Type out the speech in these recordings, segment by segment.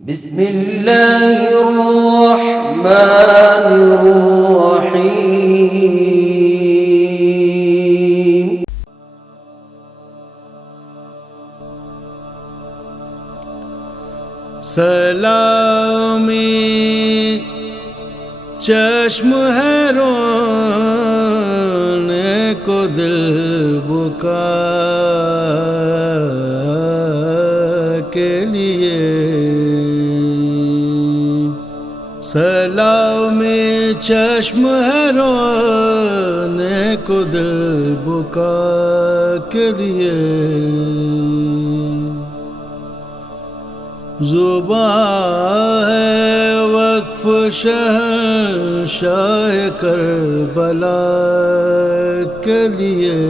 بسم اللہ الرحمن الرحیم سلامی چشم ہے رونے کو دل بکا کے لیے، سلامی چشم ہے رونے کو دل بکا کے لیے، زباں ہے وقف شہنشاہ کربلا کے لیے،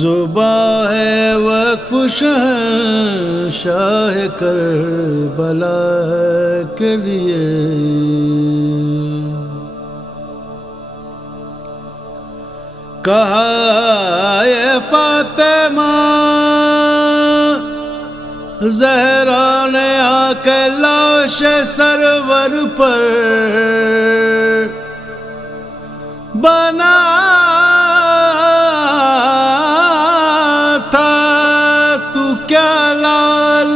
زباں ہے وقف شہنشاہ کربلا کے لیے، کہا اے فاطمہ زہرا نے آ کے لاش سرور پر بنا تھا تو کیا لال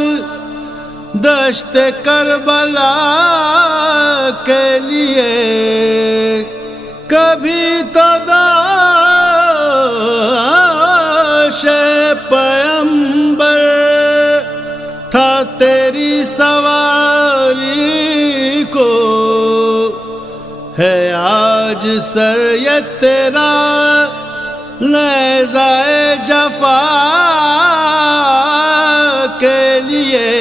دشت کربلا کے لیے، کبھی تو پیمبر تھا تیری سواری کو، ہے آج سر یہ تیرا نیزہ جفا کے لیے،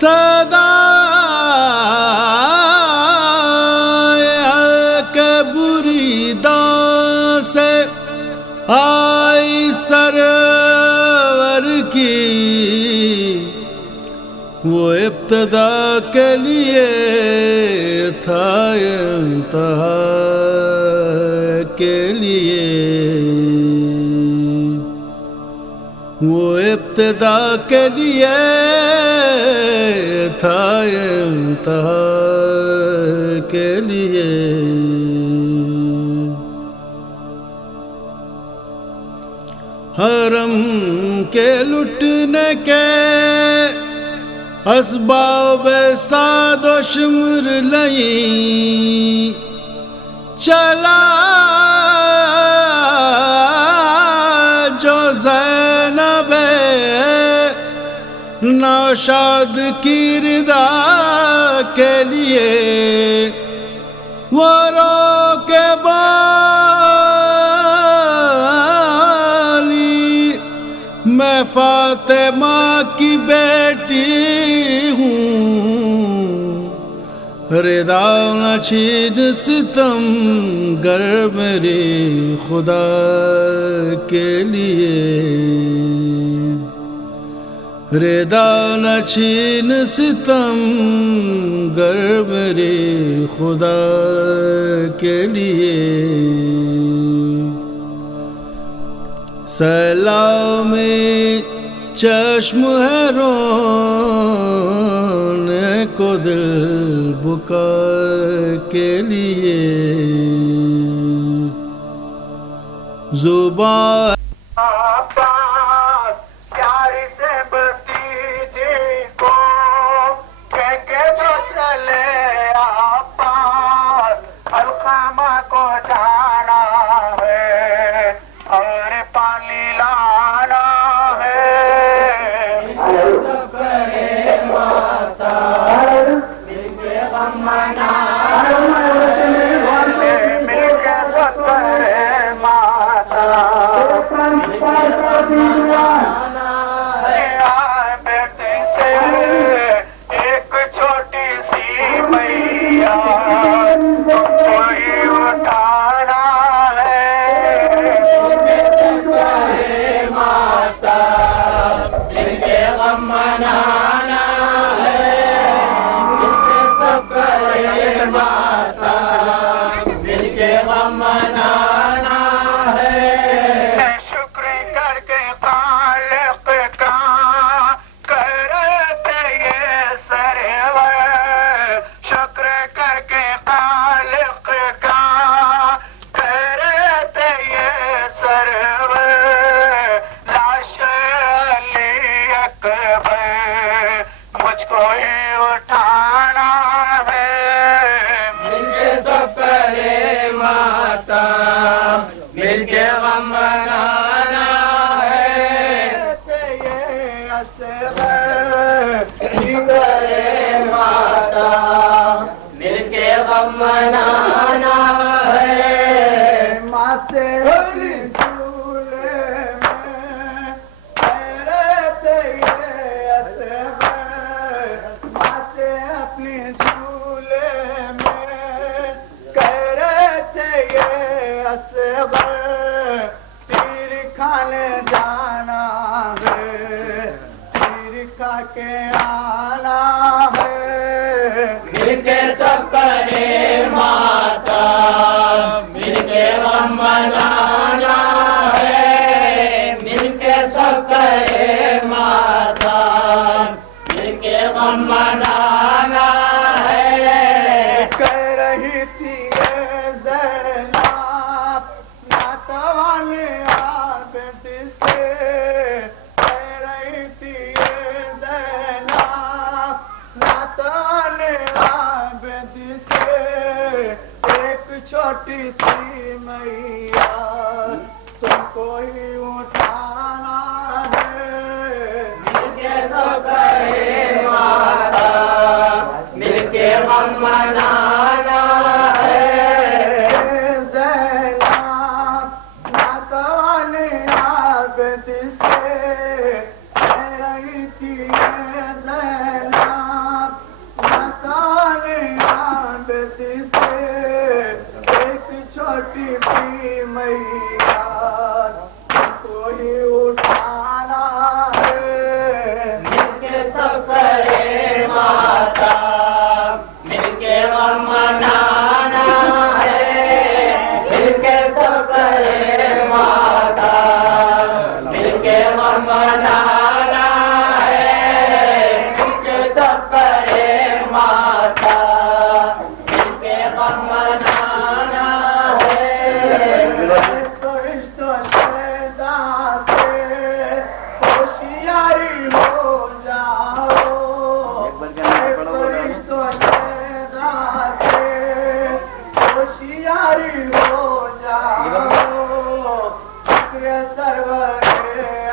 صدا حلق بریداں سے آئی سرور کی، وہ ابتدا کے لیے تھا انتہا کے لیے، وہ ابتدا کے لیے تھا انتہا کے لیے، حرم کے لٹنے کے اسباب ساد و شمر لئی، چلا جو زینب نوشاد کی رضا کے لیے، وہ رو کے میں فاطمہ کی بیٹی ہوں، رضا نہ چھین ستم گر میری خدا کے لیے، رضا نہ چھین ستم گر میری خدا کے لیے، سلامی چشم ہے رونے کو دل بکا کے لیے، زباں کے آنا ہے، مل کے سب کرے ماتم، مل کے غم منانا ہے، مل کے سب کرے ماتم، مل کے غم منانا ہے۔ کہہ رہی تھی زینب ناتوان عابد سے، کہہ رہی تھی زینب ناتوان عابد سے، ایک چھوٹی سی میاں تم کو ہی اٹھانا ہے، مل کے تو کرے ماتا، مل کے غم منانا ہے۔ زینب ناتوان عابد سے، کہہ رہی تھی زینب ناتوان عابد سے، ایک چھوٹی سی میاں تم کو ہی اٹھانا ہے، مل کے سب کرے ماتا، مل کے غم منانا ہے، مل کے سب کرے ماتا، مل کے غم منانا ہے، مل کے سب کرے ماتا، مل کے غم منانا ہے۔ تو عشق و شیدا سے ہوشیاری ہو جاؤ، عشق و شیدا سے ہوشیاری ہو جاؤ، فکر سرور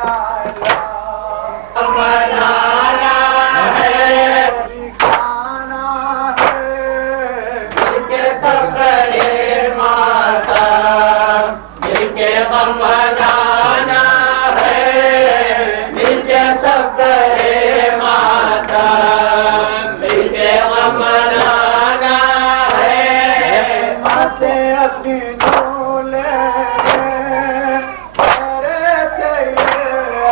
اعلیٰ منانا ہے، دکھانا ہے، مل کے سب کرے ماتا، مل کے غم منانا ہے، مل کے سب کرے ماتا، مل کے غم منانا ہے۔ ماں سے اپنی جھولے میں تیرے تھے یہ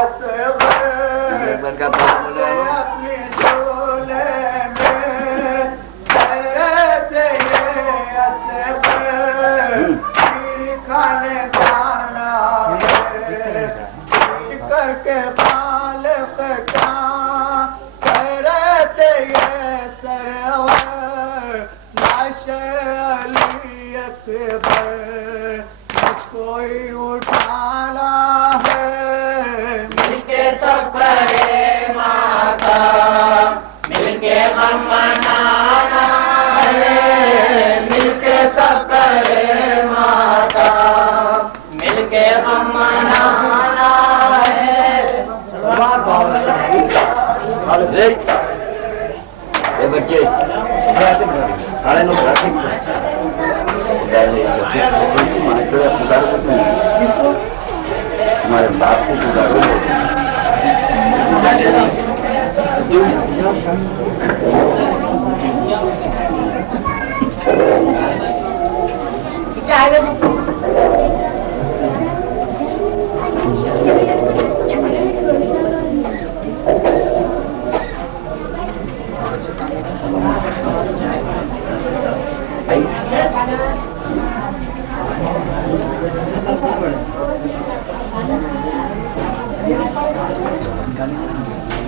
اصغر، اپنی جھولے میں تیرے تھے یہ اصغر، میری کھانے جانا ہے، کر کے خالق کا کہہ رہے تھے یہ سرور، لاش علی اکبر، مجھ کو ہی اٹھانا ہے، مل کے سب کرے ماتا، مل کے غم منانا ہے، مل کے سب کرے ماتا، مل کے غم منانا ہے۔ بچے ساڑھے 9 ہمارے باپ کو گزارو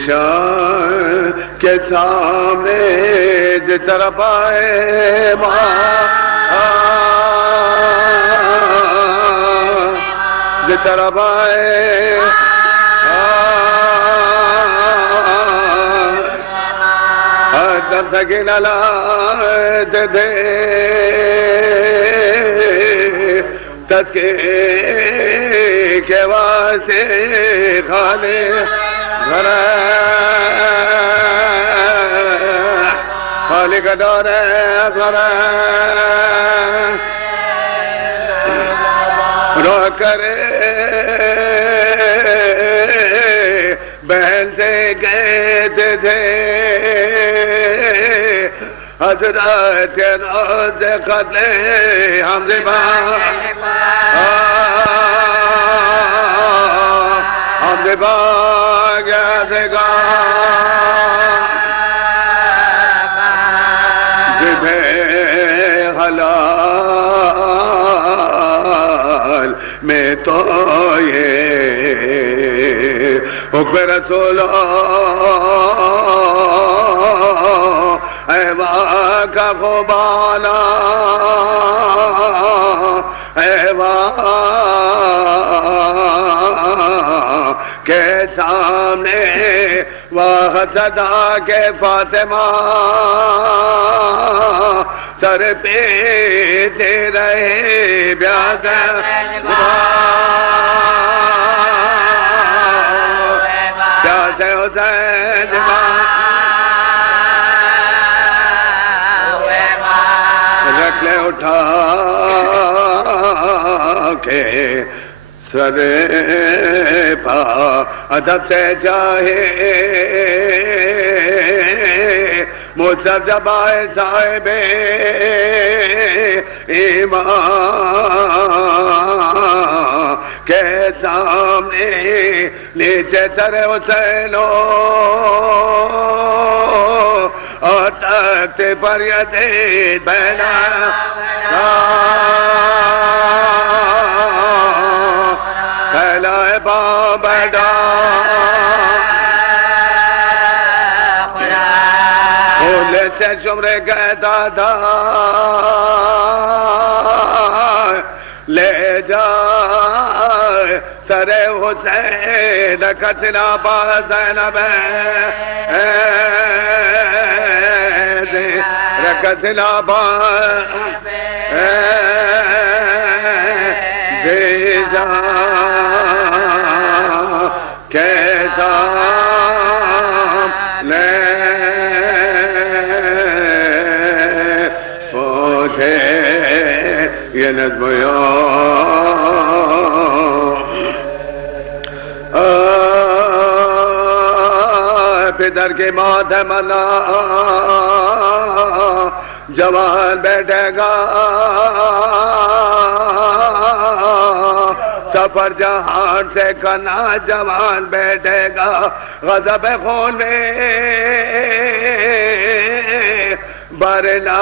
شان کے سامنے جس طرف آئے جس طرف آئے دم سکین علائد دے تذکے کے واسطے خانے گھر خالی کا دور گھر رو کرے بہن سے کہتے تھے حضرت روز قتل حمزہ حمزہ گیا گا جبہ حلال میں تو یہ حکم رسول ایوہ کا خوبانا ایوہ کے سامنے وہ صدا کے فاطمہ سر پہ دے رہے بیاض بیاض حسین رکھ لے اٹھا کے سر پا ادب سے چاہے مصحف جبائے صاحب ایمان کے سامنے نیچے سر حسین اور تخت پر یزید بینا پھیلائے بیٹا پھول سے شمرے کہتا تھا لے جا سر حسین کتنا با زینب رکتنا با بیجا کیسا لے پوچھے یہ نظم پدر کی موت منا جوان بیٹھے گا سفر جہان سے کنا جوان بیٹھے گا غضب خون میں برنا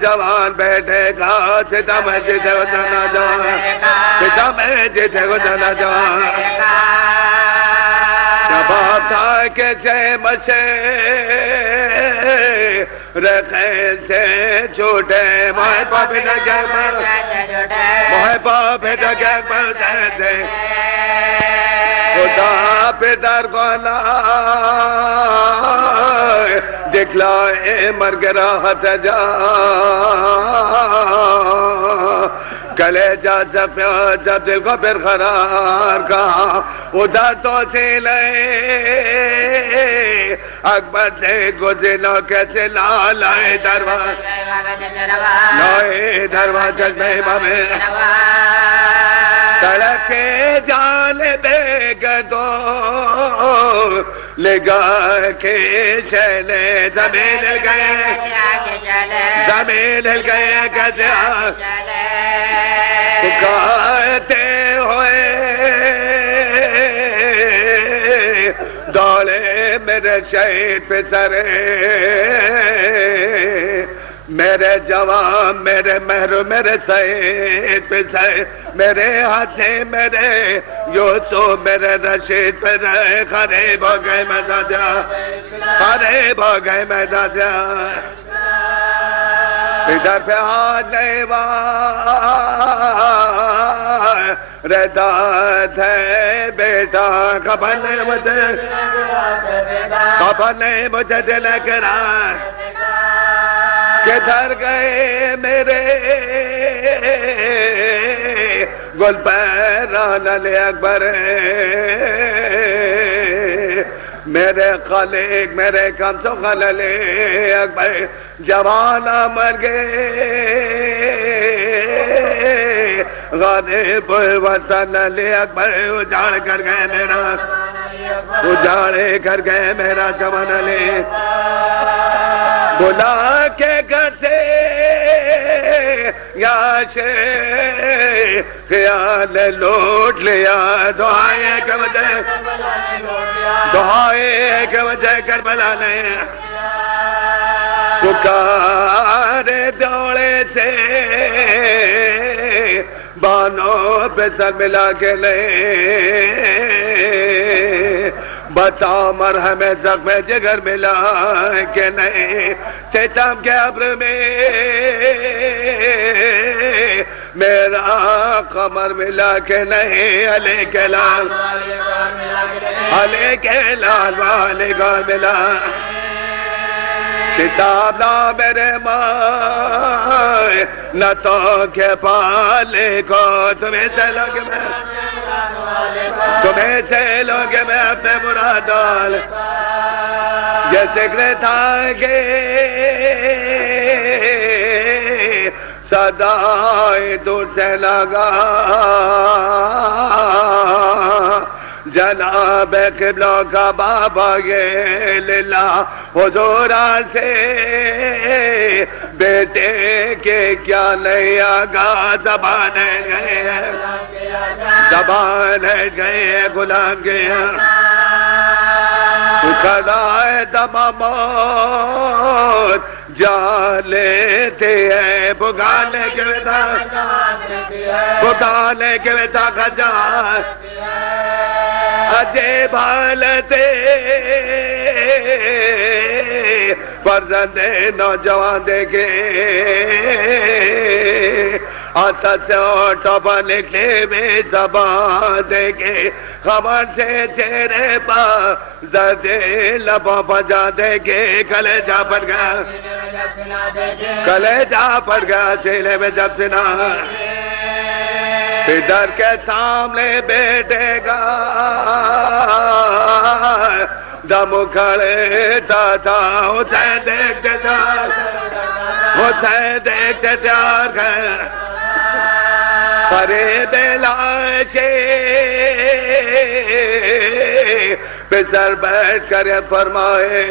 جوان بیٹھے گا ستم جیتے گزرنا جوان ستم جیتے گزرنا جوان جباب تھا کہ مشے رکھے سے چھوٹے مائے پاپی ڈگے مائے پاپی ڈگے بلدے خدا پدر کو لائے دکھلائے مرگ راحت جا کلے جا سفیا جب دل کو پھر قرار کہا ادھر تو سی لے اکبر سے گزنو کیسے لائے درواز لائے درواز چشمے بامے تڑکے جانبے گردو لگا کے چلے زمین ہل گئے زمین ہل گئے کیسے پکارتے ہوئے دولے میرے شہید پہ سرے میرے جوان میرے مہرو میرے سعید پہ سعید میرے حسین میرے یوسف میرے رشید پہ رہے خریب ہو گئے میں دادا خریب ہو گئے میں دادا ادھر پہ آنے ردات ہے بیٹا خبر نہیں مجھے دل کرا کدھر گئے میرے گل پیران علی اکبر میرے خالق میرے کمسو خلل اکبر جوانا مر گئے غالب وطن علی اکبر اجاڑ کر گئے میرا اجاڑے کر گئے میرا جوان علی بلا کے گھر سے یا شیخ خیال لوٹ لیا دعائیں کے وجہ دعائیں کے وجہ کربلا نے پکارے دوڑے سے بانوں پہ سر ملا کے لے بتا مرہم زخم جگر ملا کہ نہیں ستم کے ابر میں میرا قمر ملا کہ نہیں علی کے لال علی کے لال والے گار ملا شتاب لا میرے ماں نہ تو کے پالے کو تمہیں سے لوگ میں تمہیں سے لوگ میں اپنے مرادال یہ ذکر تھا کہ صدای دور سے لگا جناب قبلہ کا بابا یہ للہ حضور سے بیٹے کے کیا نہیں آگا زبان گئے زبان گئے غلام گئے کھڑائے دمامات جان لیتے ہیں بگانے کے ویدہ خجان عجیب حالتے فرزند نوجوان دیکھے آتا سے ٹوپا نکلے میں زبان دیکھے خبر سے چہرے پا زردے لبوں بجا دیکھے کلے جا پڑ گیا چیلے میں جب سنا پیدر کے سامنے بیٹھے گا دم کھڑے تھا حسین دیکھتے تیار گئے قریب لاشے پسر بیٹھ کر فرمائے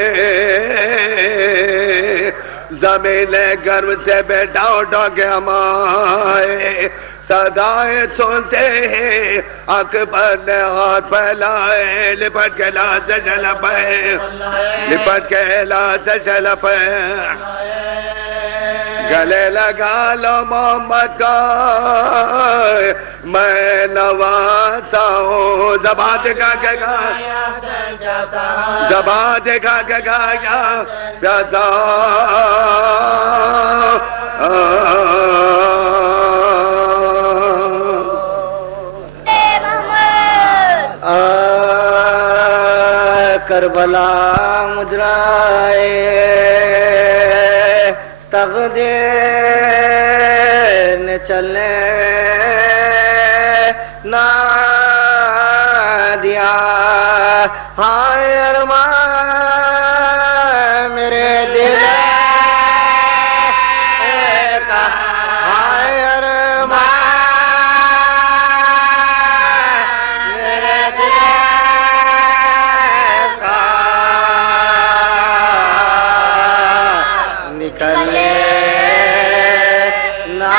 زمین گرم سے بیٹھا اٹھا کے ہمائے صدائیں سنتے ہیں اکبر نے ہاتھ پھیلائے لپٹ کے لاش سے چلا پے لپٹ کے لاش سے چلا پے گلے لگا لو محمد کا میں نواسا ہوں زبان دکھا کے گا زبان دکھا کے گایا پیاسا کربلا مجرائے تقدیر نے چلنے نہ دیا ہائے ارمان میرے دل کا ہائے ارمان میرے دل کا نکلے نہ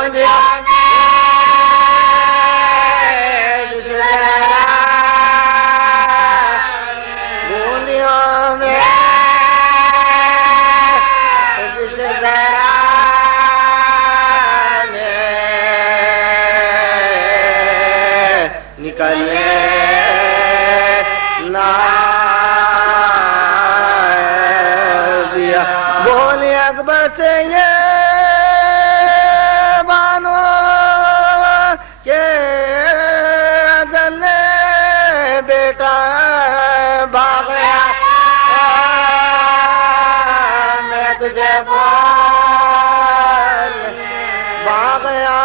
بوندیا جس ذرا بوندیوں میں جس ذرا نکلے نا دیا بولے اکبر سے یہ بانو کہ جلے بیٹا بھاگ گیا میں تجھے بول بھاگ گیا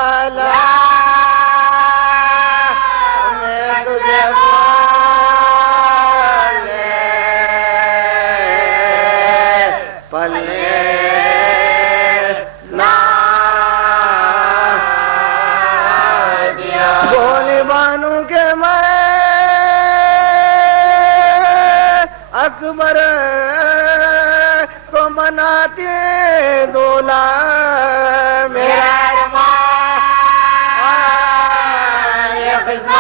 اکبر کو بناتے دولا میرا ارمان یہ قسمت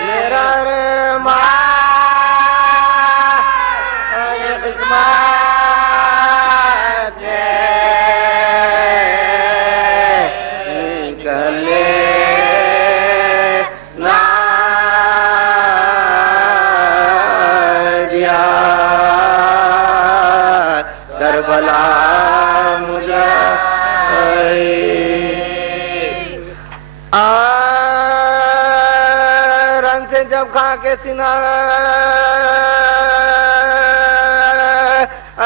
میرا ارمان یہ قسمت نکلے کربلا مجھے رن سے جب کھا کے سنا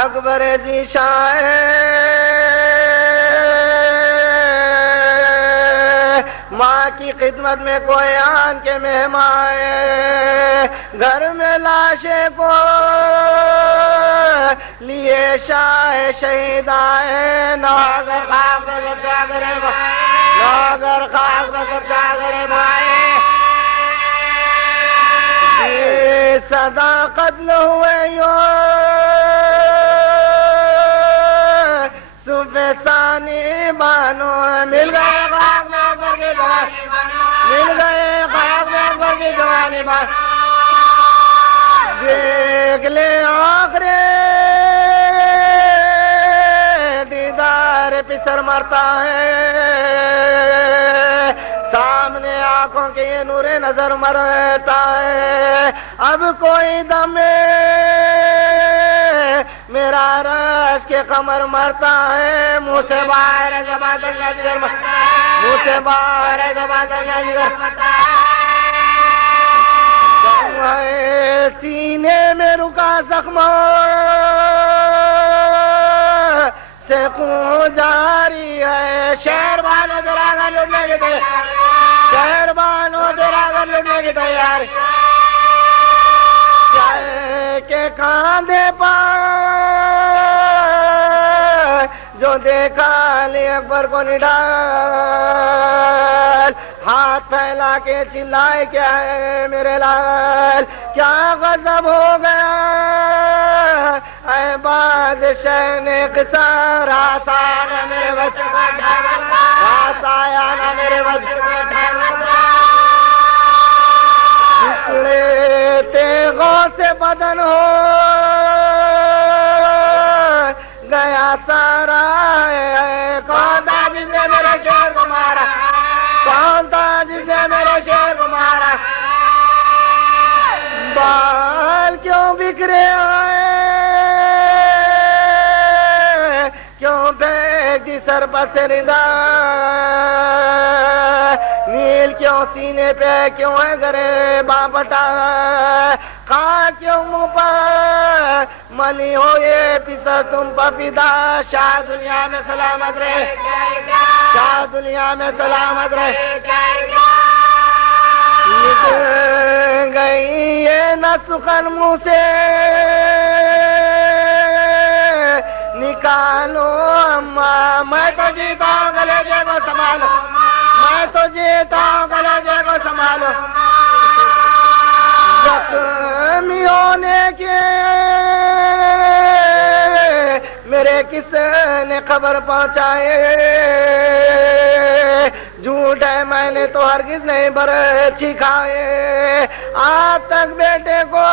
اکبر جی شاہ ماں کی خدمت میں کوئی آن کے مہمان گھر میں لاشیں کو لیے شاہ شہید آئے ناگر خاک بزر چاگر ناگر خاک بزر چاگر بھائی صدا قتل ہوئے یوں صبح ثانی بانو مل گئے خاک میں اکبر کی جوانی مل گئے خاک میں اکبر کی جوانی بان دیکھ لے آخری پسر مرتا ہے سامنے آنکھوں کے یہ نور نظر مرتا ہے اب کوئی دم میرا رش کے قمر مرتا ہے منہ سے باہر زبان کا جگر مرتا ہے منہ سے باہر زبان کا جگر مرتا ہے سینے میں رکا زخم سے خون جاری ہے شہر بانو دراغر لڑنے کی تیار شہر بانو دراغر لڑنے کی تیار چاہے کے کاندھے پائے جو دیکھا علی اکبر کو نڈال ہاتھ پھیلا کے چلائے کیا ہے میرے لال کیا غضب ہو گیا اے بادشاہ نے قصار آسان میرے بس آسایا نا میرے بس ٹکڑے تیغوں سے بدن ہو گیا سارا کون تھا جس نے میرے شہر کو مارا کون تھا جس نے میرے شہر کو مارا بال کیوں بکھرے آئے کیوں پھینک دی سر پر سے ردا نیل کیوں سینے پہ کیوں ہے گرے باپٹا خاک کیوں منہ پر ملی ہو یہ پسر تم پپیدا شاہ دنیا میں سلامت رہے شاہ دنیا میں سلامت رہے نکل گئی یہ نہ سخن منہ سے نکالو اماں میں تو جیتا ہوں گلیجے کو سنبھالو میں تو جیتا ہوں گلیجے کو سنبھالو زخمی ہونے کے میرے کس نے خبر پہنچائے جھوٹ ہے میں نے تو ہرگز نہیں برچھی کھائے آج تک بیٹے کو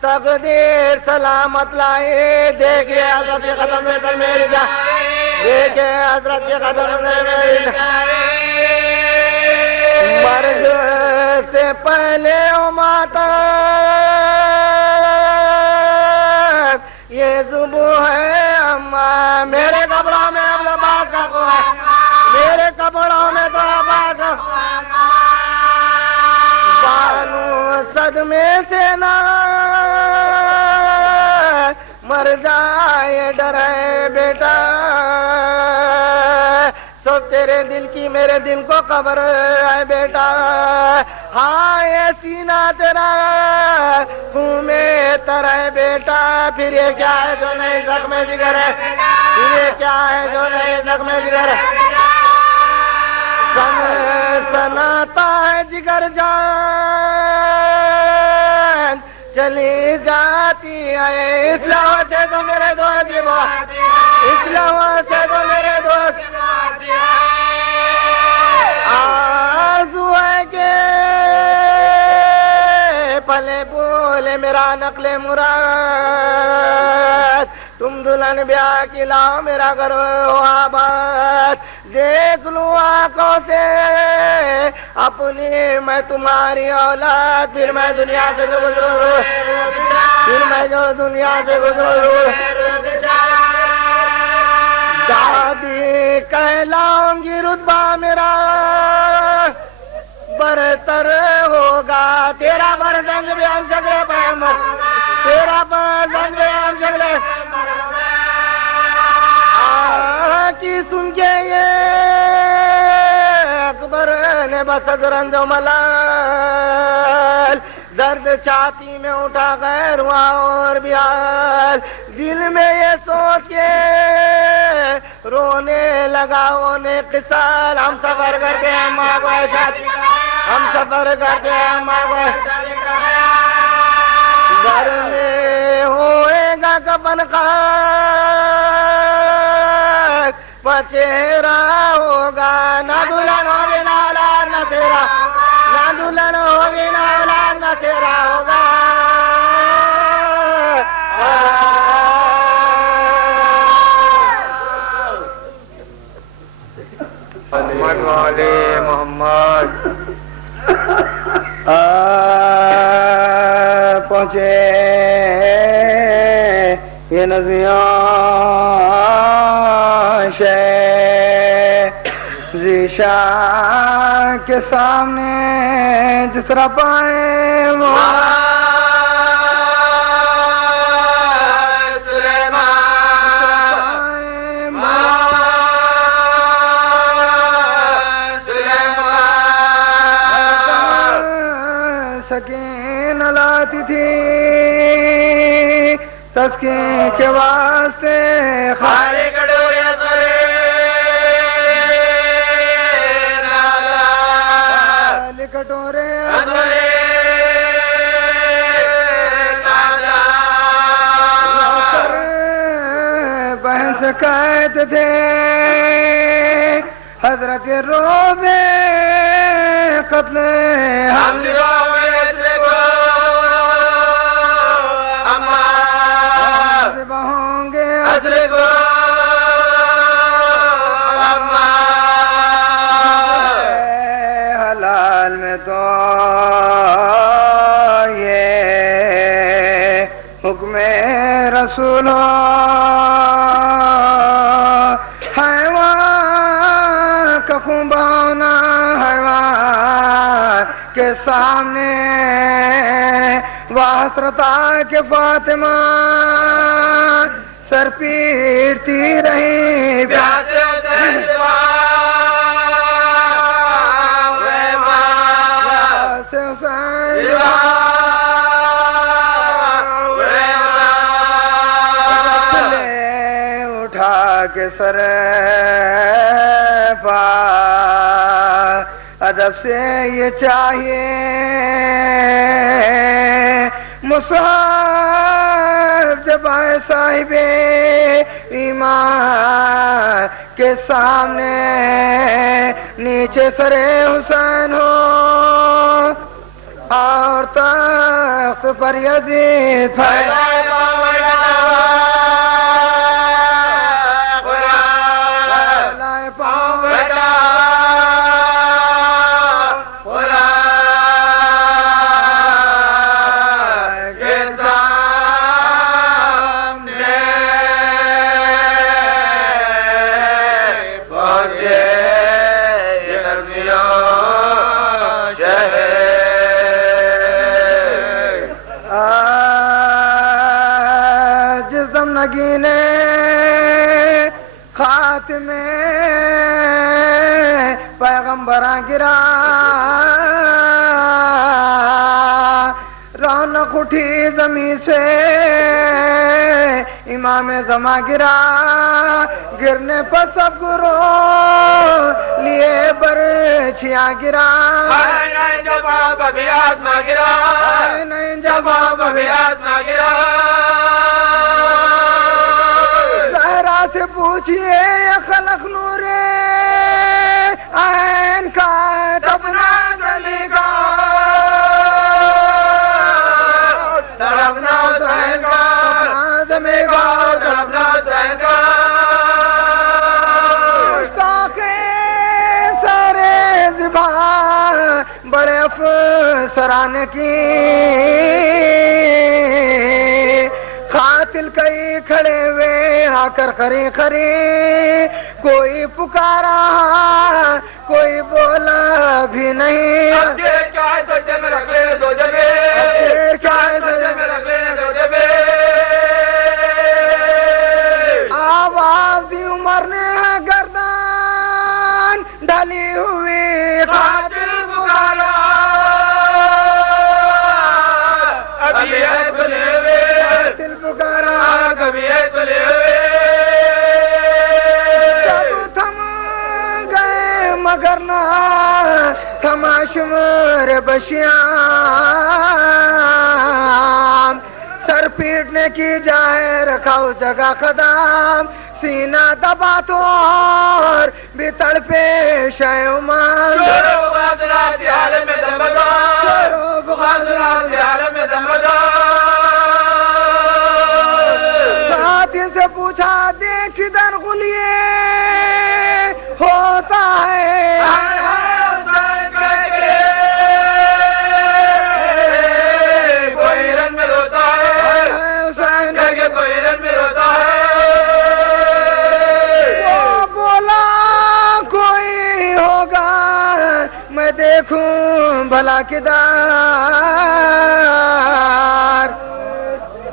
تقدیر سلامت لائے دیکھے حضرت کے قدم میں در میری جان دیکھے حضرت کے قدم میں میری جان مرگ سے پہلے ماتم یہ ذبح ہے اماں میرے کپڑوں میں اب لباس کا کوئی میرے کپڑوں میں تو لباس کا بانو صدمے سے نہ مر جائے ڈر ہے بیٹا سب تیرے دل کی میرے دل کو خبر ہے بیٹا ہاں یہ سینہ تیرا خون میں تر ہے بیٹا پھر یہ کیا ہے جو نہیں زخم جگر ہے پھر یہ کیا ہے جو نہیں زخم جگر ہے سناتا ہے جگر جان چلی جاتی ہے اس لوح سے تو میرے دوست کی بات اس لوح سے تو میرے دوست آرزو ہے کہ پلے بولے میرا نقل مراد تم دلہن بیاہ کی لاؤ میرا گھر ہو آباد دیکھ لوں آنکھوں سے اپنی میں تمہاری اولاد پھر میں دنیا سے جو گزروں پھر میں جو دنیا سے گزروں دادی کہلاؤں گی رتبہ میرا برتر ہوگا تیرا برزنگ بھی ہم شکلے پیغمبر تیرا برزنگ بھی ہم شکلے کی سن کے یہ اکبر نے بسد رنج و ملال درد چھاتی میں اٹھا غیر ہوا اور بیال دل میں یہ سوچ کے رونے لگا ہونے قصال ہم سفر کرتے ہیں ماں کو شادی ہم سفر کرتے ہیں ماں کو گھر میں ہوئے گا کفن چہرہ ہوگا نہ دلہن ہوگی نہ اولاد نہ تیرا نہ دلہن ہوگی نہ اولاد نہ تیرا ہوگا محمد والے محمد پہنچے یہ نظمیاں ذیشان کے سامنے جس طرح پائے وہ سکین لاتی تھی تسکین کے واسطے خالی کٹورے بہن سے کہتے تھے حضرت کے روزے قتل ہم ہوں گے حضرت کو تو یہ حکم رسول حیوان کا خون بہانا حیوان کے سامنے وحسرتا کے فاطمہ سر پیٹتی رہی کے سر پا ادب سے یہ چاہیے مصحف مرتبہ صاحب ایمان کے سامنے نیچے سر حسین ہو اور تخت پر یزید پھیلائے پاور نگینے خاتمے پیغمبراں گرا رونق اٹھی زمین سے امام زماں گرا گرنے پر سب گرو لیے برچھیاں گرا نہیں جواب ابھی آسماں گرا نہیں جواب ابھی آسماں گرا سے پوچھئے خلق نور عین کا تبنا زمین کا تڑپنا حسین کا زمین کا تڑپنا حسین کا مشتاق سارے زبان بڑے افسران کی قاتل کئی کھڑے ہوئے آ کر خری خری کوئی پکارا کوئی بولا بھی نہیں آواز دی عمر نے گردان ڈھلی ہوئی قاتل پکارا ابھی ہے کھلے ہوئے دل پکارا کبھی ہے کھلے ہوئے جب تھم گئے مگر نہ تھما شمر بشیاں سر پیٹنے کی جائے رکھاؤ جگہ قدم سینہ دبا تو اور بھی تڑپے شے عمر شورو بغازرات عالم میں دم بجا شورو بغازرات عالم میں دم بجا ساتھ سے پوچھا دیکھ کدھر غلیے ہوتا ہے کوئی رن میں روتا ہے حسین کہ کوئی رن میں روتا ہے وہ بولا کوئی ہوگا میں دیکھوں بھلا کدھر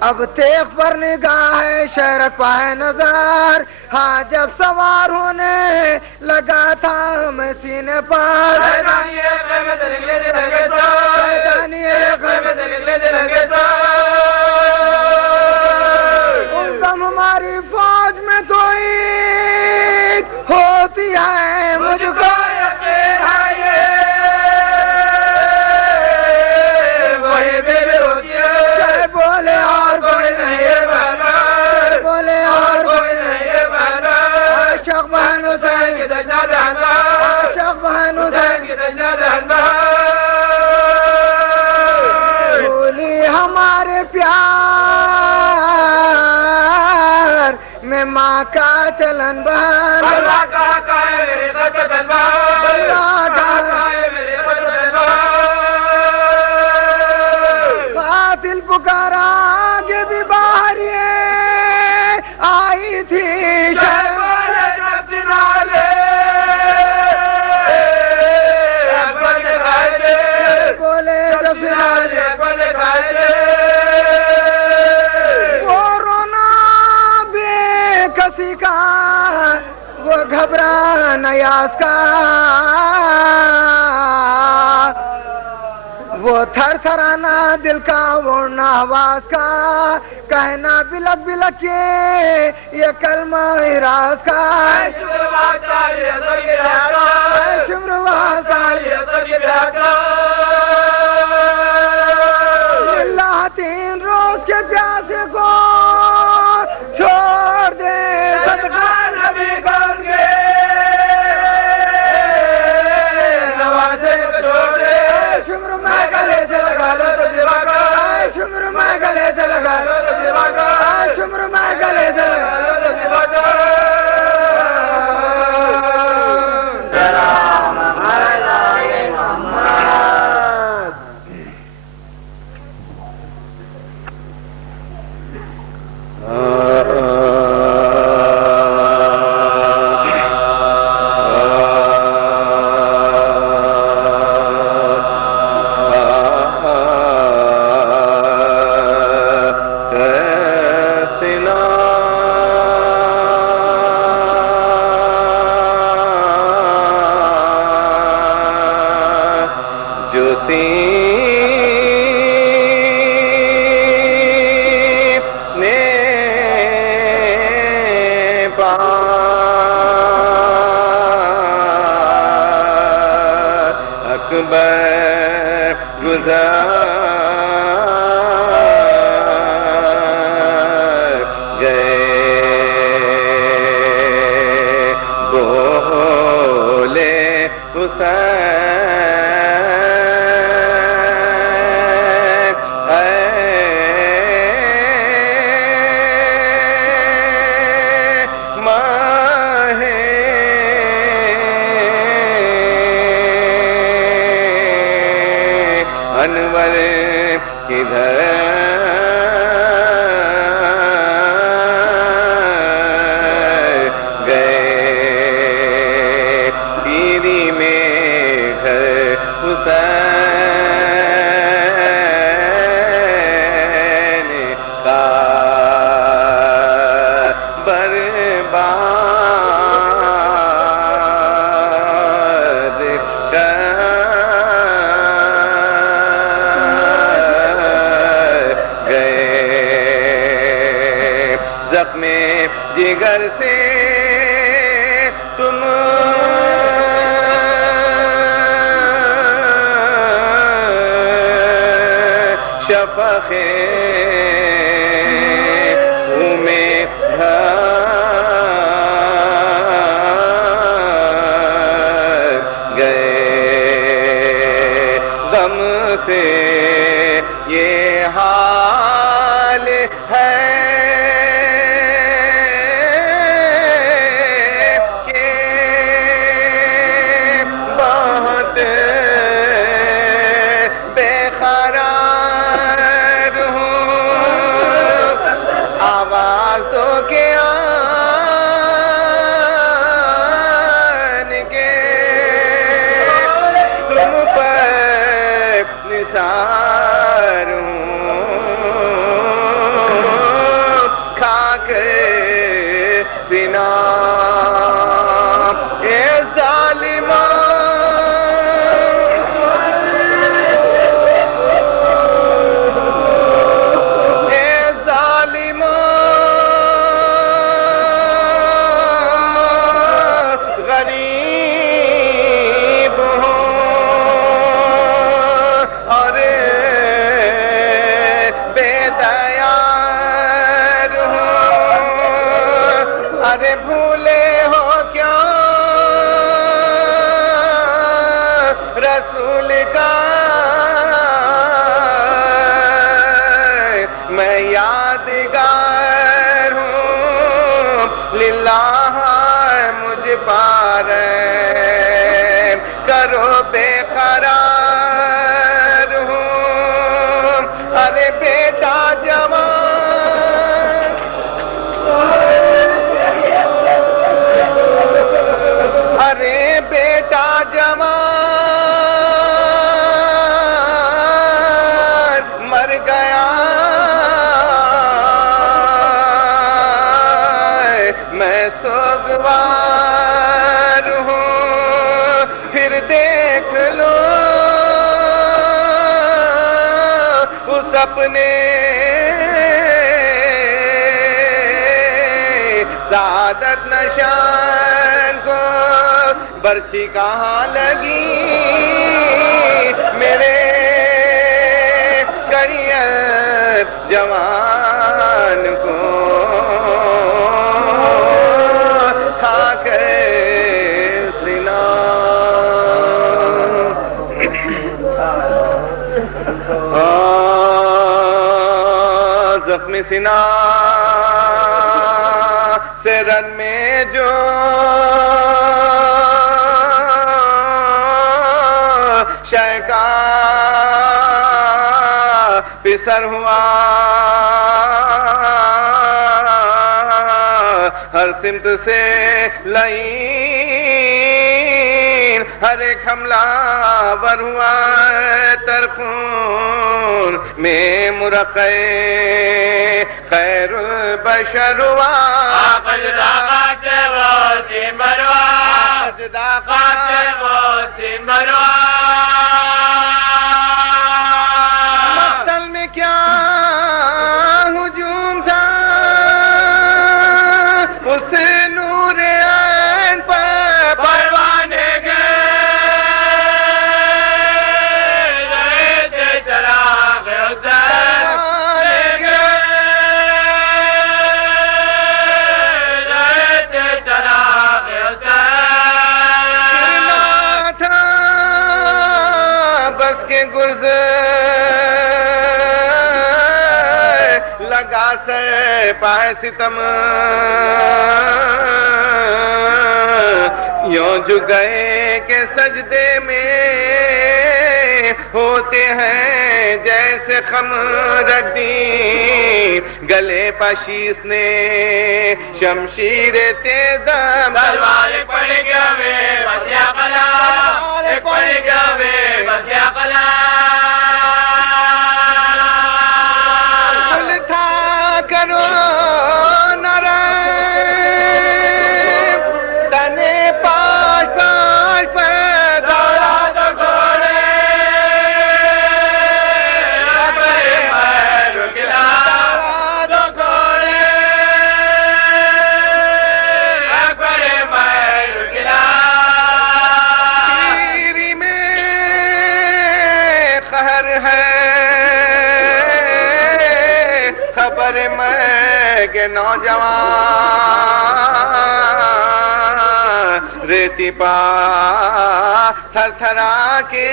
اب تیغ پر نگاہ ہے شہرت پائے نظر ہاں جب سوار ہونے لگا تھا میں سینے پر اس دم ہماری فوج میں تو ایک ہوتی ہے مجھ کو یقین ہے وہی بے روتی ہے بولے اور کوئی نہیں بہنا بولے اور کوئی نہیں بہنا عاشق بہن حسین کی دجنا دہنا عاشق بہن حسین کی دجنا دہنا بولی ہمارے پیار میں ماں کا چلن بہن اللہ کا ہے میرے چلن بہن اللہ کا ہے میرے چلن بہن قاتل پکارا آگے بھی باہر یہ آئی تھی بولے جب دنالے بولے جب دنالے بولے وہ رونا بے کسی کا وہ گھبرا نیاز کا وہ تھر تھرانا دل کا وڑنا آواز کا کہنا بلک بلک یہ کلمہ راز کا اللہ 3 روز کے پیاسے کو گزر گئے بولے انور کدھر گئے پیری میں گھر حسین کا برباد زخم جگر سے تم شفق خون میں بھر گئے غم سے یہ حال ہے بھولے ہو کیا رسول کا میں یادگار ہوں للہ مجھ پر کرو بے قرار ہوں ارے بیٹا جوان ارے بیٹا جوان مر گیا میں سوگوار ہوں پھر دیکھ لو اس اپنے سعادت نشان کو برچھی کہاں لگی میرے کریئر جوان کو کھا کر سنا زخم سنا سے رن میں جو شے کا پسر ہوا ہر سمت سے لعین ہر ایک حملہ ور ہوا ترخون میں مرقع خیر البشر ہوا مقتل میں کیا ہجوم تھا اس نور عین پر پروانے گئے گرز لگا سے پائے ستم یوں جھکے کہ سجدے میں ہوتے ہیں جیسے خمر دی گلے پشیس نے شمشیر تیزم تلوار پڑ گیا وے بس یا قلا پڑ گیا وے بس یا قلا کل تھا کرو نوجوان ریتی پا تھر تھرا کے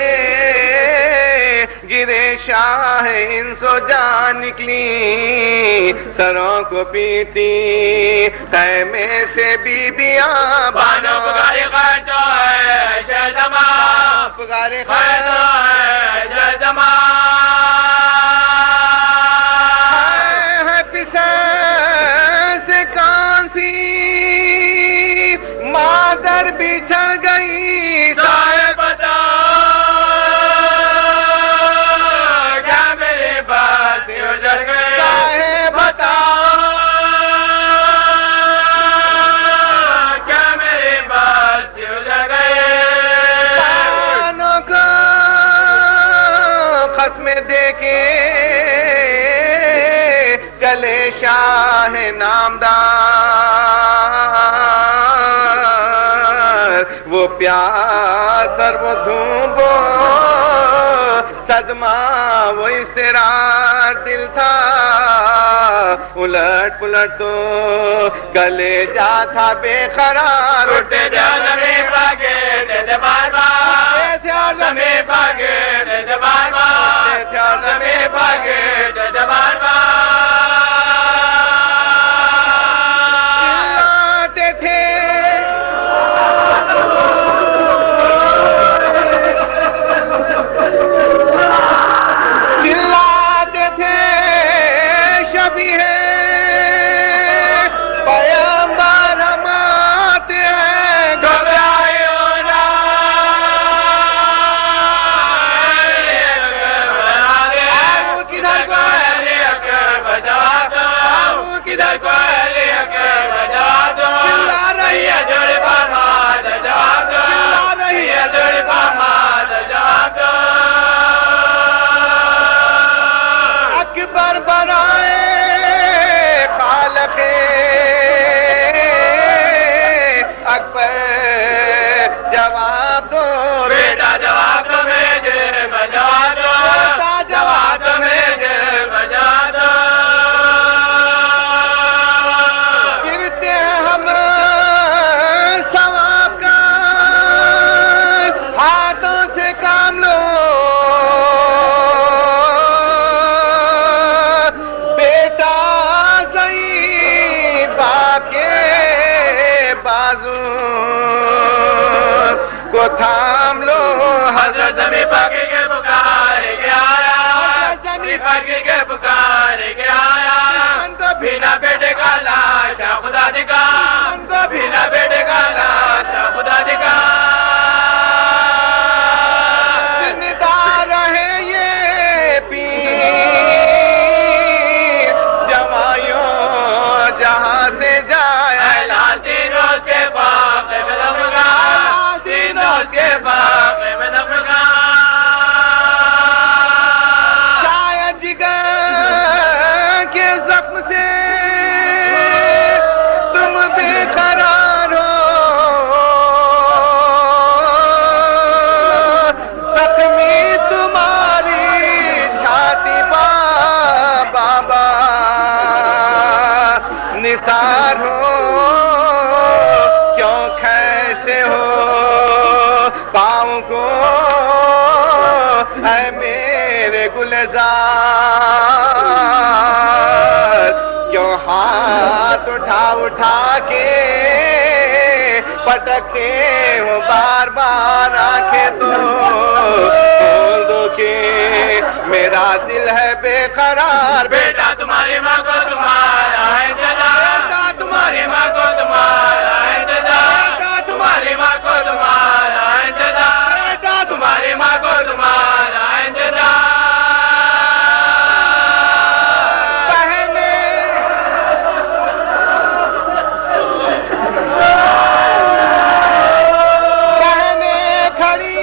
گرے شاہ انسو جان نکلی سروں کو پیٹی خیمے سے بیبیاں بانو پکاری خیر تو ہے شہزمان پکارے خیر تو ہے شہزمان مادر بچھڑ گئی صاحب بتا کیا میری بات اجڑ گئی صاحب بتا کیا میری بات اجڑ گئی کانوں کو خصم دے کے چلے شاہ نامدار وہ پیاس اور وہ دھوم وہ صدمہ وہ اضطرار دل تھا الٹ پلٹ تو گلے جا تھا بے قرار اٹھے جا زمین بھاگے دے دے بار بار زمین بھاگے دے دے بار بار زمین بھاگے دے دے بار بار تھام لو حضرت زمین پاکی کے پکارے کے آیا حضرت زمین پاکی کے پکارے کے آیا ان کو بھینا بیٹے کا لاشا خدا دکھا ان کو بھینا بیٹے کا لاشا خدا دکھا زندہ رہے یہ پیر جوائیوں جہاں سے جائے لال تینوں کے باپ میں دفگا تینوں کے باپ میں دفگا شاید جگر ذات کیوں ہاتھ اٹھا کے پٹکتے ہو بار بار آنکھیں تو بول دو کہ میرا دل ہے بے قرار بیٹا تمہاری ماں کو تمہارا انتظار بیٹا تمہاری ماں کو تمہارا انتظار بیٹا تمہاری ماں کو تمہارا انتظار بیٹا تمہاری ماں کو تمہارا انتظار بہنیں کھڑی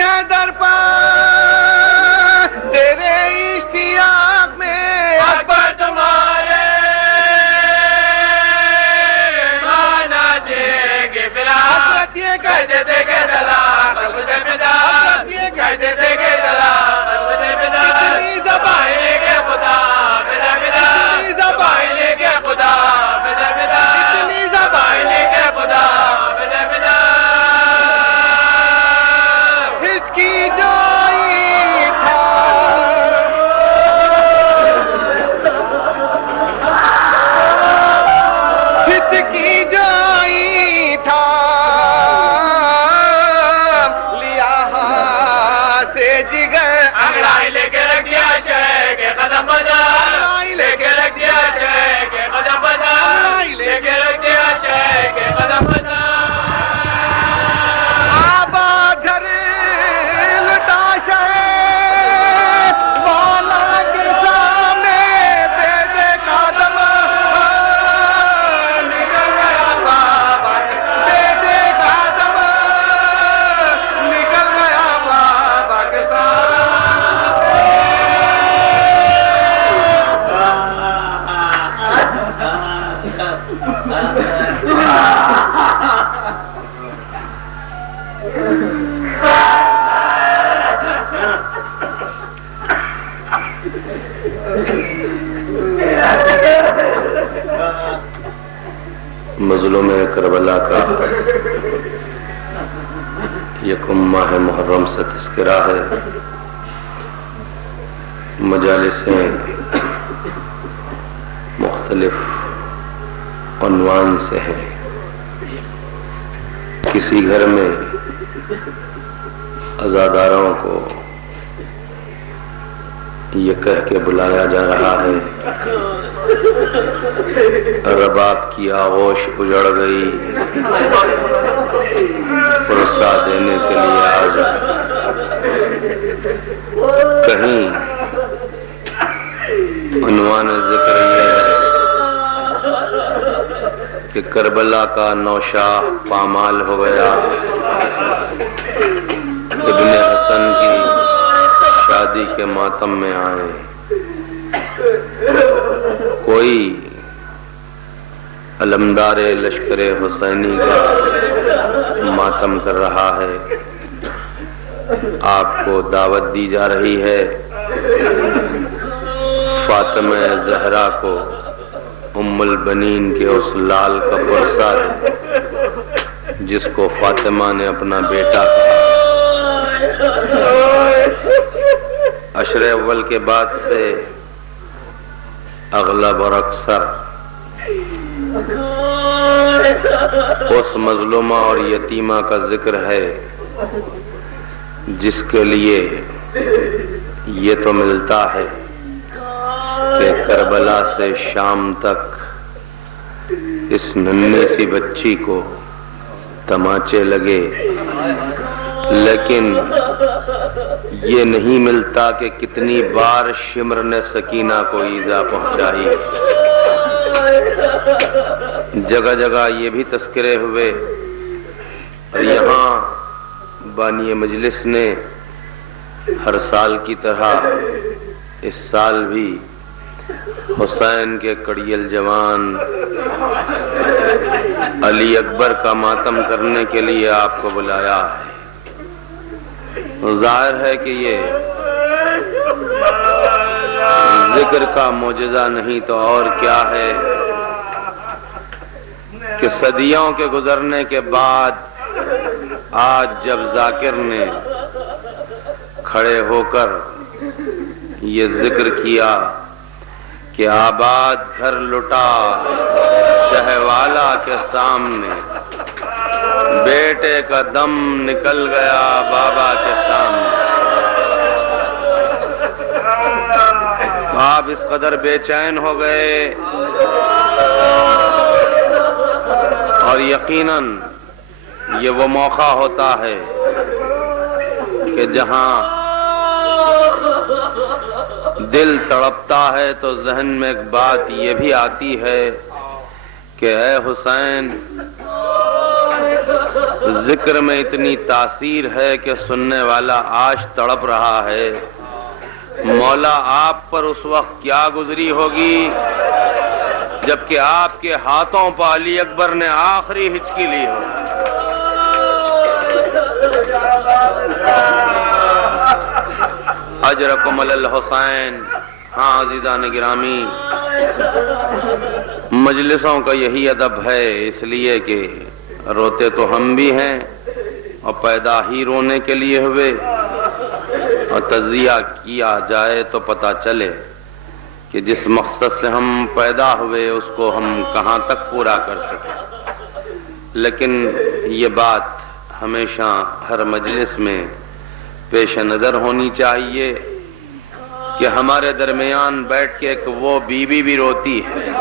ہیں در پر تیرے اشتیاق میں اکبر تمہارے مانا دیں گے بلا حسرت یہ کہتے تھے کہ طلاق مجھے پدا حسرت یہ کہتے تھے کہ طلاق مجھے پدا اتنی زبان لے کے خدا پدا پدا اتنی زبان لے کے خدا پدا پدا اتنی زبان لے کے خدا پدا پدا اس کی جائی تھا اس کی جائی تھا لیا ہاتھ سے جگر انگڑائی لے کے رکھ دیا شے کے قدم بجا انگڑائی لے کے رکھ دیا شے کے قدم بجا انگڑائی لے کے رکھ دیا شے کے قدم بجا آباد گھر لٹا شہر والا کے سامنے بیٹے قدم نکل گیا بابا بیٹے قدم نکل گیا بابا کے مظلوم کربلا کا یکم ماہ محرم سے تذکرہ ہے، مجالسیں مختلف عنوان سے ہیں۔ کسی گھر میں عزاداروں کو یہ کہہ کے بلایا جا رہا ہے رباب کی آغوش اجڑ گئی، پرسہ دینے کے لیے آ جا۔ کہیں عنوان ذکر یہ ہے کہ کربلا کا نوشاہ پامال ہو گیا، ابن حسن کی شادی کے ماتم میں آئے۔ کوئی علمدار لشکر حسینی کا ماتم کر رہا ہے، آپ کو دعوت دی جا رہی ہے فاطمہ زہرا کو ام البنین کے اس لال کا پرسہ ہے جس کو فاطمہ نے اپنا بیٹا کہا۔ عشر اول کے بعد سے اغلب اور اکثر اس مظلومہ اور یتیمہ کا ذکر ہے جس کے لیے یہ تو ملتا ہے کہ کربلا سے شام تک اس ننھی سی بچی کو تماچے لگے، لیکن یہ نہیں ملتا کہ کتنی بار شمر نے سکینہ کو ایذا پہنچائی۔ جگہ جگہ یہ بھی تذکرے ہوئے، اور یہاں بانی مجلس نے ہر سال کی طرح اس سال بھی حسین کے کڑیل جوان علی اکبر کا ماتم کرنے کے لیے آپ کو بلایا ہے۔ ظاہر ہے کہ یہ ذکر کا معجزہ نہیں تو اور کیا ہے کہ صدیوں کے گزرنے کے بعد آج جب ذاکر نے کھڑے ہو کر یہ ذکر کیا کہ آباد گھر لٹا شہوالا کے سامنے، بیٹے کا دم نکل گیا بابا کے سامنے۔ آپ اس قدر بے چین ہو گئے، اور یقیناً یہ وہ موقع ہوتا ہے کہ جہاں دل تڑپتا ہے تو ذہن میں ایک بات یہ بھی آتی ہے کہ اے حسین، ذکر میں اتنی تاثیر ہے کہ سننے والا آج تڑپ رہا ہے، مولا آپ پر اس وقت کیا گزری ہوگی جبکہ آپ کے ہاتھوں پر علی اکبر نے آخری ہچکی لی ہو۔ اجرکم علی الحسین۔ ہاں عزیزان گرامی، مجلسوں کا یہی ادب ہے، اس لیے کہ روتے تو ہم بھی ہیں اور پیدا ہی رونے کے لیے ہوئے، اور تجزیہ کیا جائے تو پتہ چلے کہ جس مقصد سے ہم پیدا ہوئے اس کو ہم کہاں تک پورا کر سکیں۔ لیکن یہ بات ہمیشہ ہر مجلس میں پیش نظر ہونی چاہیے کہ ہمارے درمیان بیٹھ کے ایک وہ بیوی بھی روتی ہے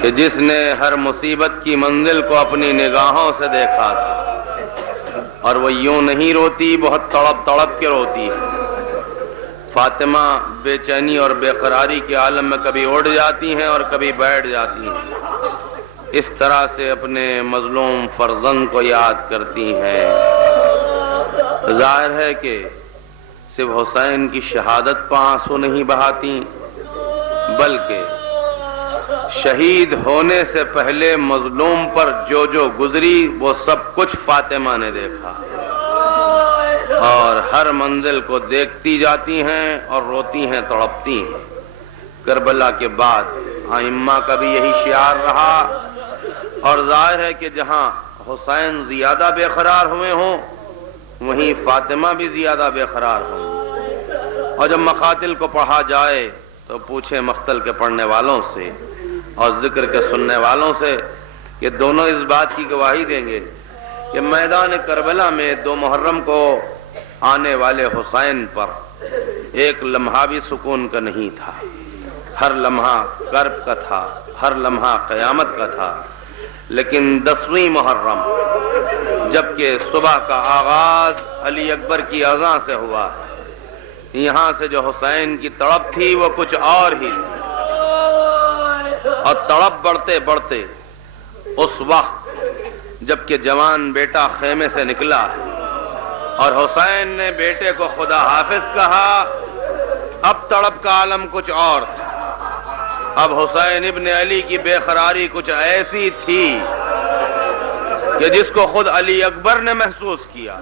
کہ جس نے ہر مصیبت کی منزل کو اپنی نگاہوں سے دیکھا تھا، اور وہ یوں نہیں روتی، بہت تڑپ تڑپ کے روتی ہے۔ فاطمہ بے چینی اور بے قراری کے عالم میں کبھی اڑ جاتی ہیں اور کبھی بیٹھ جاتی ہیں، اس طرح سے اپنے مظلوم فرزند کو یاد کرتی ہیں۔ ظاہر ہے کہ صرف حسین کی شہادت پر آنسو نہیں بہاتی، بلکہ شہید ہونے سے پہلے مظلوم پر جو جو گزری وہ سب کچھ فاطمہ نے دیکھا، اور ہر منزل کو دیکھتی جاتی ہیں اور روتی ہیں، تڑپتی ہیں۔ کربلا کے بعد ائمہ کا بھی یہی شعار رہا، اور ظاہر ہے کہ جہاں حسین زیادہ بے قرار ہوئے ہوں وہیں فاطمہ بھی زیادہ بے قرار ہوں، اور جب مقاتل کو پڑھا جائے تو پوچھیں مقتل کے پڑھنے والوں سے اور ذکر کے سننے والوں سے کہ دونوں اس بات کی گواہی دیں گے کہ میدان کربلا میں 2 محرم کو آنے والے حسین پر ایک لمحہ بھی سکون کا نہیں تھا، ہر لمحہ کرب کا تھا، ہر لمحہ قیامت کا تھا۔ لیکن 10ویں محرم جبکہ صبح کا آغاز علی اکبر کی اذان سے ہوا، یہاں سے جو حسین کی تڑپ تھی وہ کچھ اور ہی تھی، اور تڑپ بڑھتے بڑھتے اس وقت جبکہ جوان بیٹا خیمے سے نکلا اور حسین نے بیٹے کو خدا حافظ کہا، اب تڑپ کا عالم کچھ اور تھا۔ اب حسین ابن علی کی بے قراری کچھ ایسی تھی کہ جس کو خود علی اکبر نے محسوس کیا،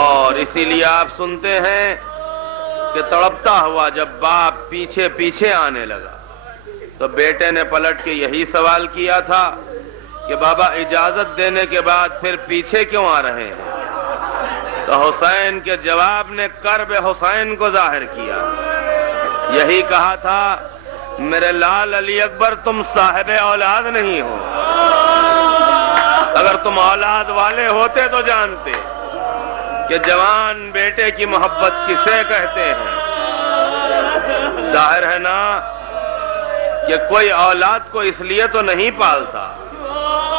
اور اسی لیے آپ سنتے ہیں کہ تڑپتا ہوا جب باپ پیچھے پیچھے آنے لگا تو بیٹے نے پلٹ کے یہی سوال کیا تھا کہ بابا اجازت دینے کے بعد پھر پیچھے کیوں آ رہے ہیں؟ تو حسین کے جواب نے کرب حسین کو ظاہر کیا، یہی کہا تھا میرے لال علی اکبر تم صاحب اولاد نہیں ہو، اگر تم اولاد والے ہوتے تو جانتے کہ جوان بیٹے کی محبت کسے کہتے ہیں۔ ظاہر ہے نا کہ کوئی اولاد کو اس لیے تو نہیں پالتا،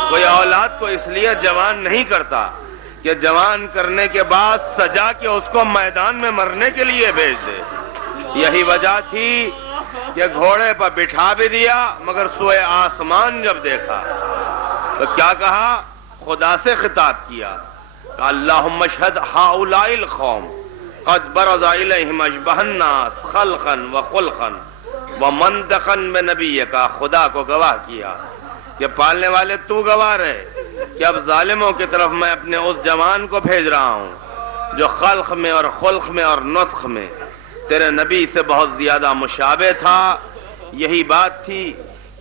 کوئی اولاد کو اس لیے جوان نہیں کرتا کہ جوان کرنے کے بعد سجا کے اس کو میدان میں مرنے کے لیے بھیج دے۔ یہی وجہ تھی کہ گھوڑے پر بٹھا بھی دیا، مگر سوئے آسمان جب دیکھا تو کیا کہا؟ خدا سے خطاب کیا کہ اللہم اشہد ہؤلاء القوم قد برز الیہم اشبہ الناس خلقا وخلقا ومنطقا بنبیک، خدا کو گواہ کیا کہ پالنے والے تو گواہ رہے کہ اب ظالموں کی طرف میں اپنے اس جوان کو بھیج رہا ہوں جو خلق میں اور خلق میں اور نطق میں تیرے نبی سے بہت زیادہ مشابہ تھا۔ یہی بات تھی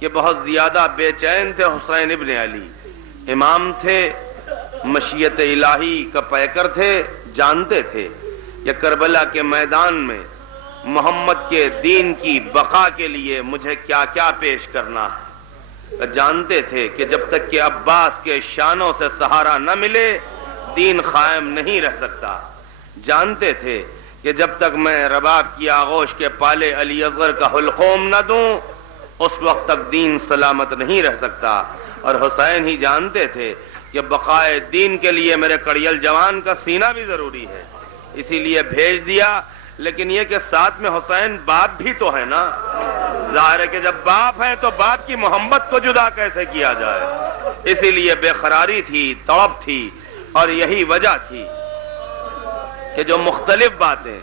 کہ بہت زیادہ بے چین تھے حسین ابن علی، امام تھے، مشیت الہی کا پیکر تھے، جانتے تھے کہ کربلا کے میدان میں محمد کے دین کی بقا کے لیے مجھے کیا کیا پیش کرنا ہے۔ جانتے تھے کہ جب تک کہ عباس کے شانوں سے سہارا نہ ملے دین قائم نہیں رہ سکتا۔ جانتے تھے کہ جب تک میں رباب کی آغوش کے پالے علی اصغر کا حلقوم نہ دوں اس وقت تک دین سلامت نہیں رہ سکتا۔ اور حسین ہی جانتے تھے کہ بقائے دین کے لیے میرے کڑیل جوان کا سینہ بھی ضروری ہے، اسی لیے بھیج دیا۔ لیکن یہ کہ ساتھ میں حسین باپ بھی تو ہے نا، ظاہر ہے کہ جب باپ ہے تو باپ کی محبت کو جدا کیسے کیا جائے، اسی لیے بے قراری تھی، تڑپ تھی، اور یہی وجہ تھی کہ جو مختلف باتیں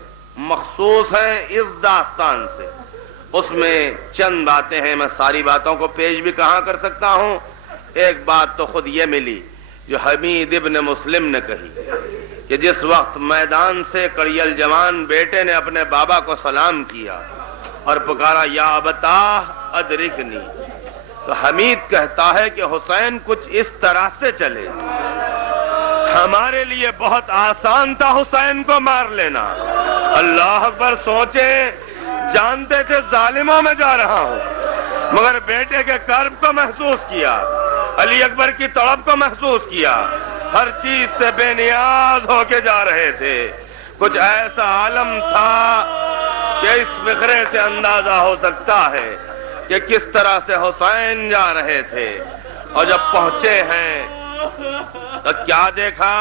مخصوص ہیں اس داستان سے، اس میں چند باتیں ہیں، میں ساری باتوں کو پیش بھی کہاں کر سکتا ہوں۔ ایک بات تو خود یہ ملی جو حمید ابن مسلم نے کہی کہ جس وقت میدان سے کڑیل جوان بیٹے نے اپنے بابا کو سلام کیا اور پکارا یا ابتا ادرکنی، تو حمید کہتا ہے کہ حسین کچھ اس طرح سے چلے، ہمارے لیے بہت آسان تھا حسین کو مار لینا، اللہ اکبر، سوچیں، جانتے تھے ظالموں میں جا رہا ہوں، مگر بیٹے کے کرب کو محسوس کیا، علی اکبر کی تڑپ کو محسوس کیا، ہر چیز سے بے نیاز ہو کے جا رہے تھے۔ کچھ ایسا عالم تھا کہ اس فقرے سے اندازہ ہو سکتا ہے کہ کس طرح سے حسین جا رہے تھے، اور جب پہنچے ہیں تو کیا دیکھا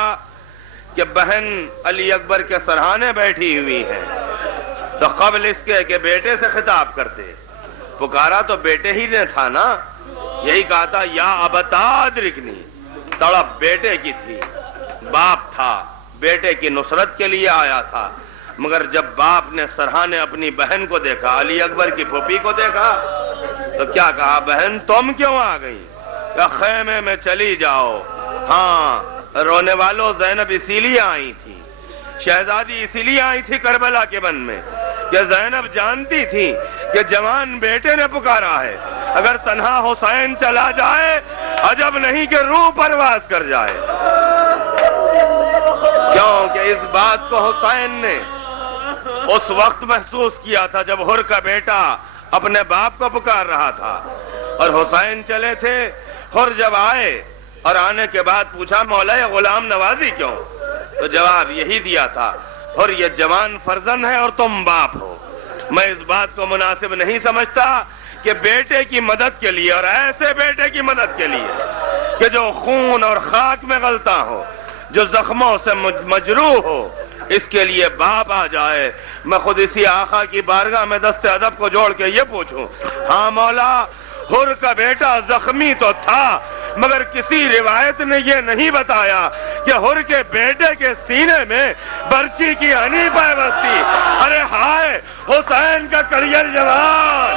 کہ بہن علی اکبر کے سرہانے بیٹھی ہوئی ہیں، تو قبل اس کے کہ بیٹے سے خطاب کرتے، پکارا تو بیٹے ہی نے تھا نا، یہی کہا تھا یا ابتا ادرکنی، تڑپ بیٹے کی تھی، باپ تھا، بیٹے کی نصرت کے لیے آیا تھا، مگر جب باپ نے سرہانے اپنی بہن کو دیکھا، علی اکبر کی پھوپھی کو دیکھا، تو کیا کہا، بہن تم کیوں آ گئی؟ کہ خیمے میں چلی جاؤ، ہاں رونے والوں زینب اسی لیے آئی تھی، شہزادی اسی لیے آئی تھی کربلا کے بن میں کہ زینب جانتی تھی کہ جوان بیٹے نے پکارا ہے، اگر تنہا حسین چلا جائے عجب نہیں کہ روح پرواز کر جائے، کیونکہ اس بات کو حسین نے اس وقت محسوس کیا تھا جب حر کا بیٹا اپنے باپ کو پکار رہا تھا، اور حسین چلے تھے۔ حر جب آئے اور آنے کے بعد پوچھا مولا یہ غلام نوازی کیوں، تو جواب یہی دیا تھا، حر یہ جوان فرزند ہے اور تم باپ ہو، میں اس بات کو مناسب نہیں سمجھتا کہ بیٹے کی مدد کے لیے، اور ایسے بیٹے کی مدد کے لیے کہ جو خون اور خاک میں غلطا ہو، جو زخموں سے مجروح ہو، اس کے لیے باپ آ جائے۔ میں خود اسی آقا کی بارگاہ میں دست ادب کو جوڑ کے یہ پوچھوں، ہاں مولا حر کا بیٹا زخمی تو تھا، مگر کسی روایت نے یہ نہیں بتایا کہ حر کے بیٹے کے سینے میں برچی کی ہنی پیوستی۔ ارے ہائے حسین کا کڑیل جوان،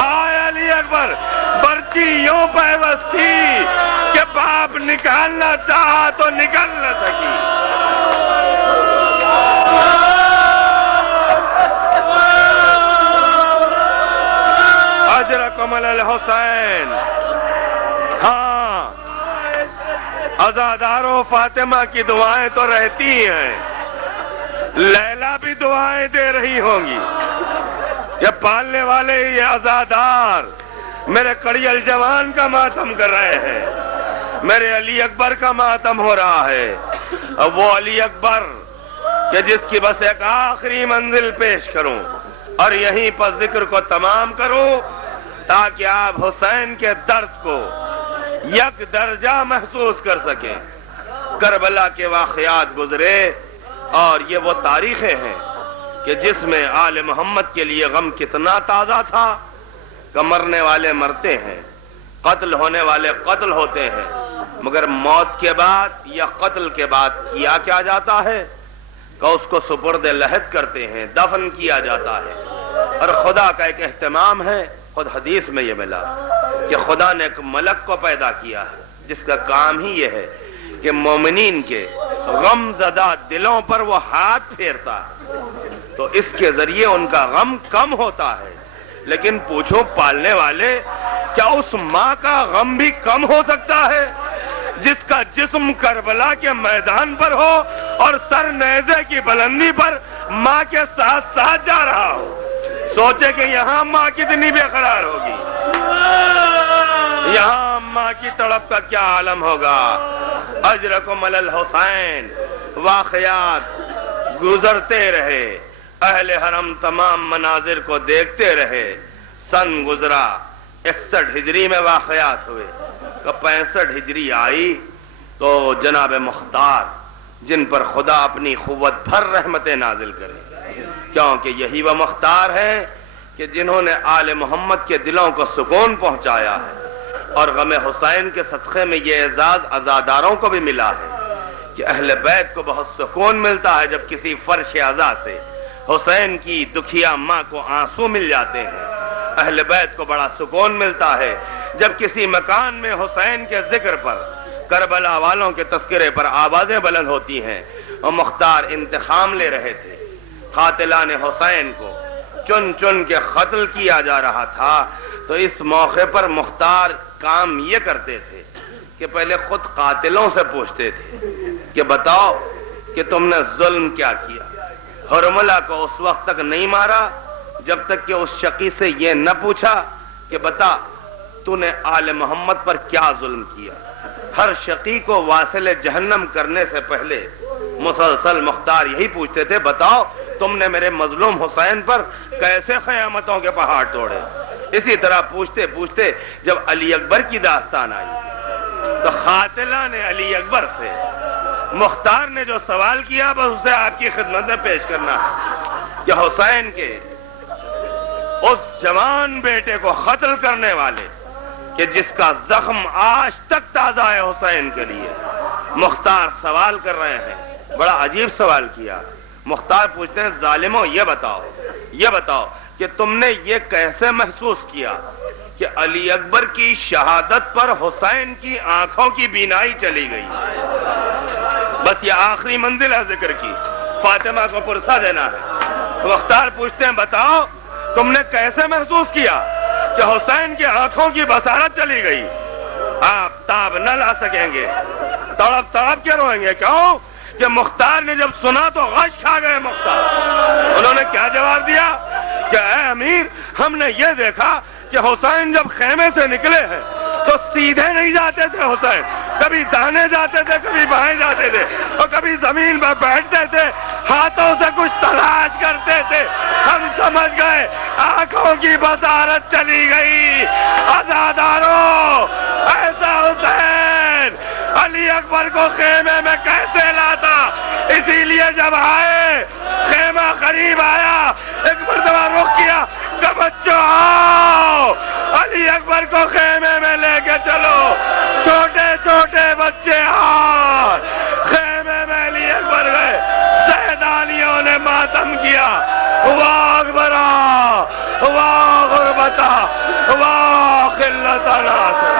ہائے علی اکبر، برچی یوں پیوستی کہ باپ نکالنا چاہا تو نکل نہ سکی۔ اجرکم علی الحسین۔ ہاں عزادارو فاطمہ کی دعائیں تو رہتی ہیں، لیلا بھی دعائیں دے رہی ہوں گی، یہ پالنے والے یہ عزادار میرے کڑیل جوان کا ماتم کر رہے ہیں، میرے علی اکبر کا ماتم ہو رہا ہے۔ اب وہ علی اکبر کہ جس کی بس ایک آخری منزل پیش کروں اور یہیں پر ذکر کو تمام کروں تاکہ آپ حسین کے درد کو یک درجہ محسوس کر سکیں۔ کربلا کے واقعات گزرے اور یہ وہ تاریخیں ہیں کہ جس میں آل محمد کے لیے غم کتنا تازہ تھا کہ مرنے والے مرتے ہیں، قتل ہونے والے قتل ہوتے ہیں، مگر موت کے بعد یا قتل کے بعد کیا کیا جاتا ہے کہ اس کو سپرد لحد کرتے ہیں، دفن کیا جاتا ہے۔ اور خدا کا ایک اہتمام ہے، خود حدیث میں یہ ملا کہ خدا نے ایک ملک کو پیدا کیا ہے جس کا کام ہی یہ ہے کہ مومنین کے غم زدہ دلوں پر وہ ہاتھ پھیرتا ہے تو اس کے ذریعے ان کا غم کم ہوتا ہے۔ لیکن پوچھو پالنے والے، کیا اس ماں کا غم بھی کم ہو سکتا ہے جس کا جسم کربلا کے میدان پر ہو اور سر نیزے کی بلندی پر ماں کے ساتھ ساتھ جا رہا ہو؟ سوچے کہ یہاں ماں کتنی بے قرار ہوگی، یہاں ماں کی تڑپ کا کیا عالم ہوگا۔ اجرکم علی الحسین، واقعات گزرتے رہے، اہل حرم تمام مناظر کو دیکھتے رہے۔ سن گزرا 61 ہجری میں واقعات ہوئے، 65 ہجری آئی تو جناب مختار جن پر خدا اپنی قوت بھر رحمتیں نازل کرے، کیونکہ یہی وہ مختار ہیں کہ جنہوں نے آل محمد کے دلوں کو سکون پہنچایا ہے، اور غم حسین کے صدقے میں یہ اعزاز عزاداروں کو بھی ملا ہے کہ اہل بیت کو بہت سکون ملتا ہے جب کسی فرش عزا سے حسین کی دکھیا ماں کو آنسو مل جاتے ہیں۔ اہل بیت کو بڑا سکون ملتا ہے جب کسی مکان میں حسین کے ذکر پر، کربلا والوں کے تذکرے پر آوازیں بلند ہوتی ہیں۔ اور مختار انتقام لے رہے تھے، قاتلان حسین کو چن چن کے قتل کیا جا رہا تھا، تو اس موقع پر مختار کام یہ کرتے تھے کہ پہلے خود قاتلوں سے پوچھتے تھے کہ بتاؤ کہ تم نے ظلم کیا کیا۔ حرملہ کو اس وقت تک نہیں مارا جب تک کہ اس شقی سے یہ نہ پوچھا کہ بتا تو نے آل محمد پر کیا ظلم کیا۔ ہر شقی کو واصل جہنم کرنے سے پہلے مسلسل مختار یہی پوچھتے تھے، بتاؤ تم نے میرے مظلوم حسین پر کیسے قیامتوں کے پہاڑ توڑے۔ اسی طرح پوچھتے پوچھتے جب علی اکبر کی داستان آئی تو قاتلان علی اکبر سے مختار نے جو سوال کیا بس اسے آپ کی خدمت میں پیش کرنا ہے کہ حسین کے اس جوان بیٹے کو قتل کرنے والے کہ جس کا زخم آج تک تازہ ہے حسین کے لیے، مختار سوال کر رہے ہیں۔ بڑا عجیب سوال کیا۔ مختار پوچھتے ہیں ظالموں یہ بتاؤ کہ تم نے یہ کیسے محسوس کیا کہ علی اکبر کی شہادت پر حسین کی آنکھوں کی بینائی چلی گئی۔ بس یہ آخری منزل ہے ذکر کی، فاطمہ کو پرسہ دینا ہے۔ مختار پوچھتے ہیں بتاؤ تم نے کیسے محسوس کیا کہ حسین کی آنکھوں کی بصارت چلی گئی۔ آپ تاب نہ لا سکیں گے، تڑپ تڑپ کے روئیں گے۔ کیوں کہ مختار نے جب سنا تو غش کھا گئے مختار۔ انہوں نے کیا جواب دیا کہ اے امیر، ہم نے یہ دیکھا کہ حسین جب خیمے سے نکلے ہیں تو سیدھے نہیں جاتے تھے حسین، کبھی دانے جاتے تھے، کبھی بائیں جاتے تھے، اور کبھی زمین پر بیٹھتے تھے، ہاتھوں سے کچھ تلاش کرتے تھے۔ ہم سمجھ گئے آنکھوں کی بصارت چلی گئی۔ عزاداروں، ایسا حسین علی اکبر کو خیمے میں کیسے لاتا؟ اسی لیے جب آئے، خیمہ قریب آیا، ایک مرتبہ رخ کیا کہ بچوں آؤ، علی اکبر کو خیمے میں لے کے چلو۔ چھوٹے چھوٹے بچے آؤ، خیمے میں علی اکبر گئے۔ سیدانیوں نے ماتم کیا، واہ اکبرا، واہ غربتا، واہ خلت ناصر۔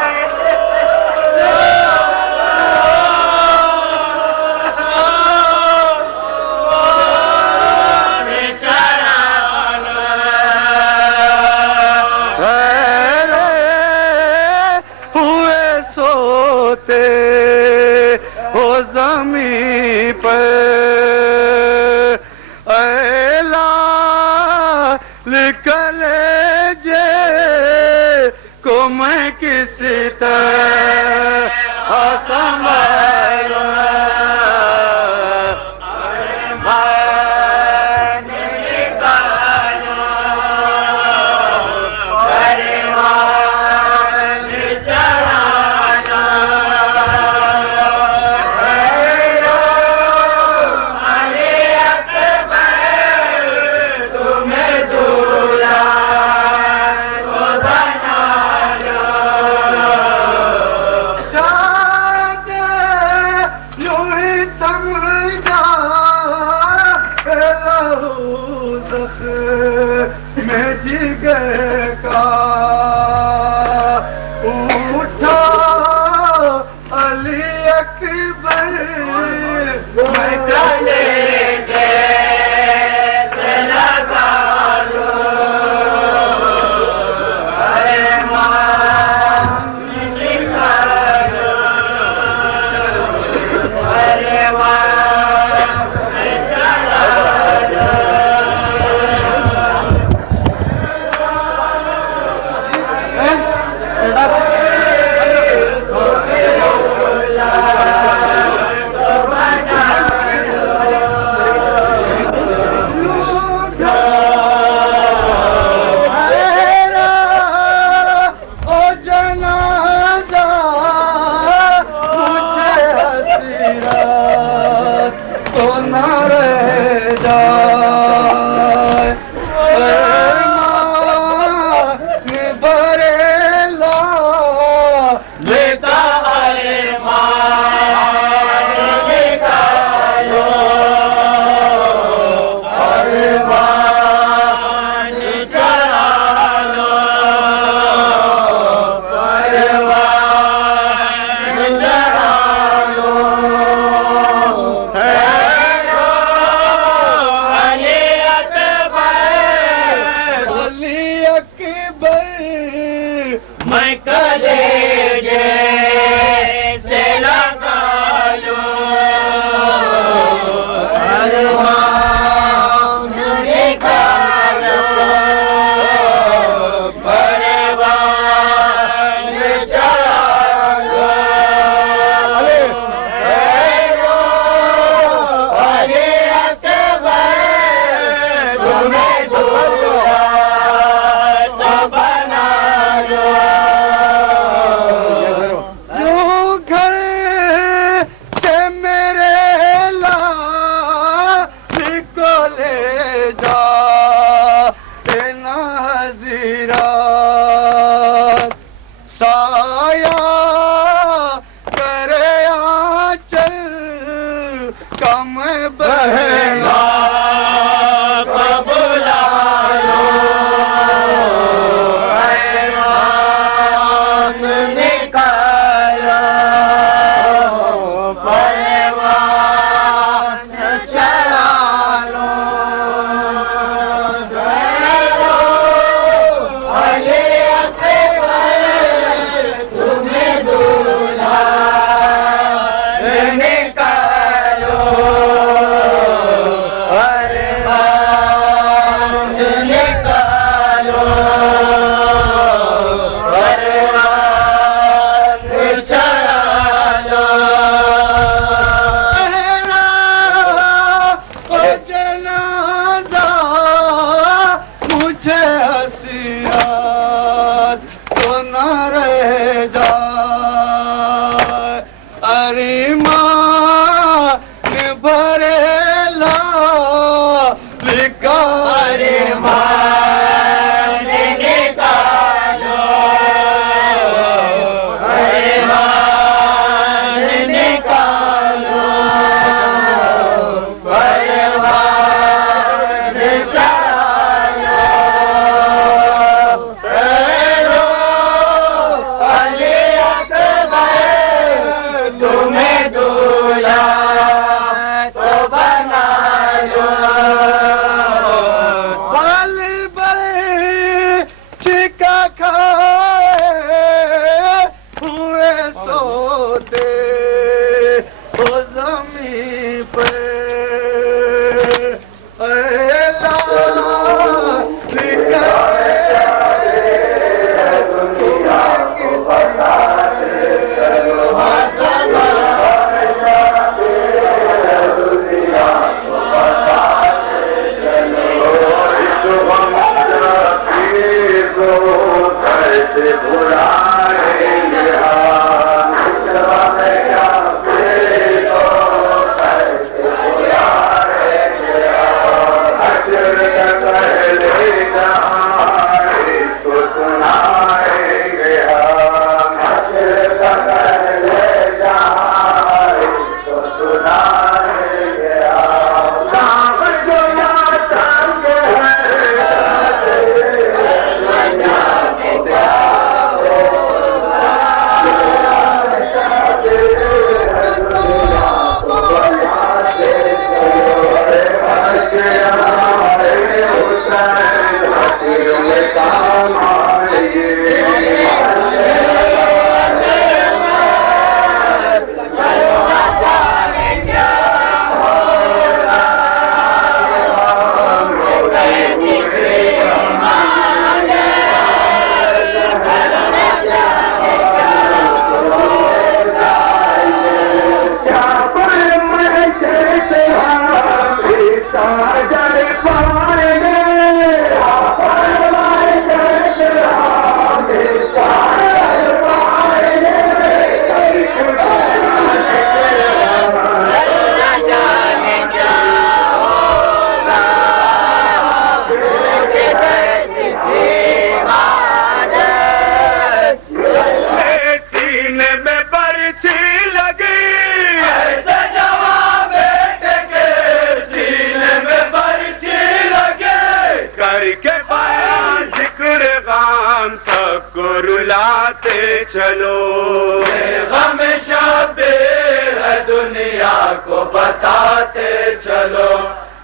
رلاتے چلو غم شبیر ہے دنیا کو بتاتے چلو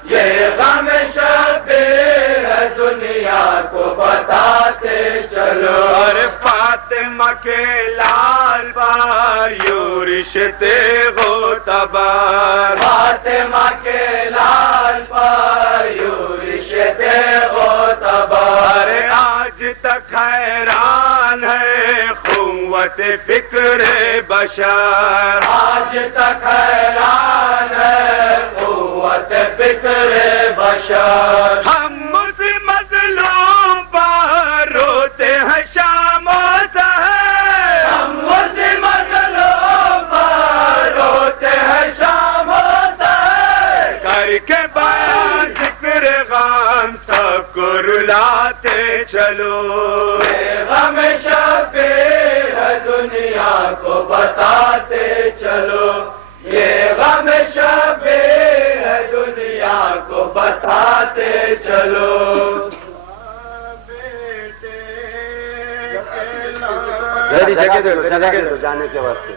یہ غم شبیر ہے دنیا کو بتاتے چلو اور فاطمہ کے لال بار یوں رشتے ہو تبار فاطمہ کے لال پر یوں رشتے ہو تبار آج تک حیران ہے قوت فکر بشر آج تک حیران ہے قوت فکر بشر ہم اس مظلوم پر روتے ہیں شام و سحر ہم اس مظلوم پر روتے ہیں شام و سحر کر کے بیان ذکر غم سب کو رلاتے چلو غم شبیر ہے دنیا کو بتاتے چلو یہ غم شبیر ہے دنیا کو بتاتے چلو جگہ دے دو جانے کے واسطے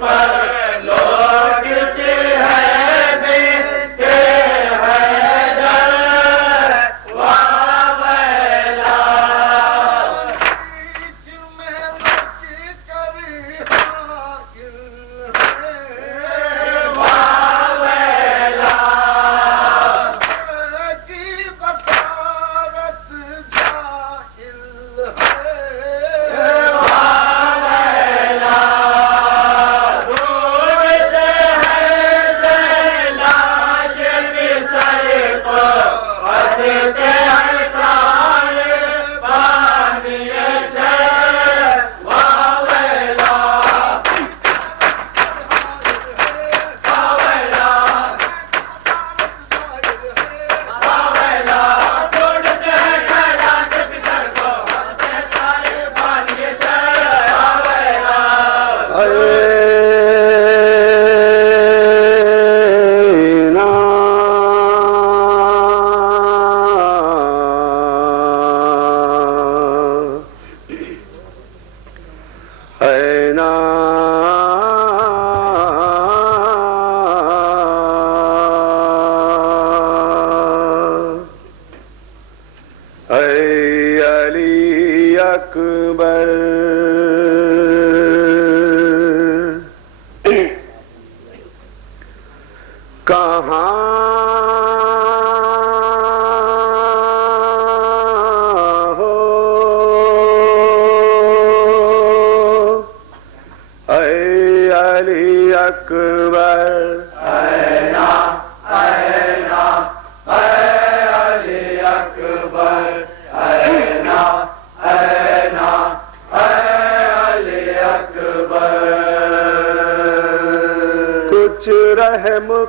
پر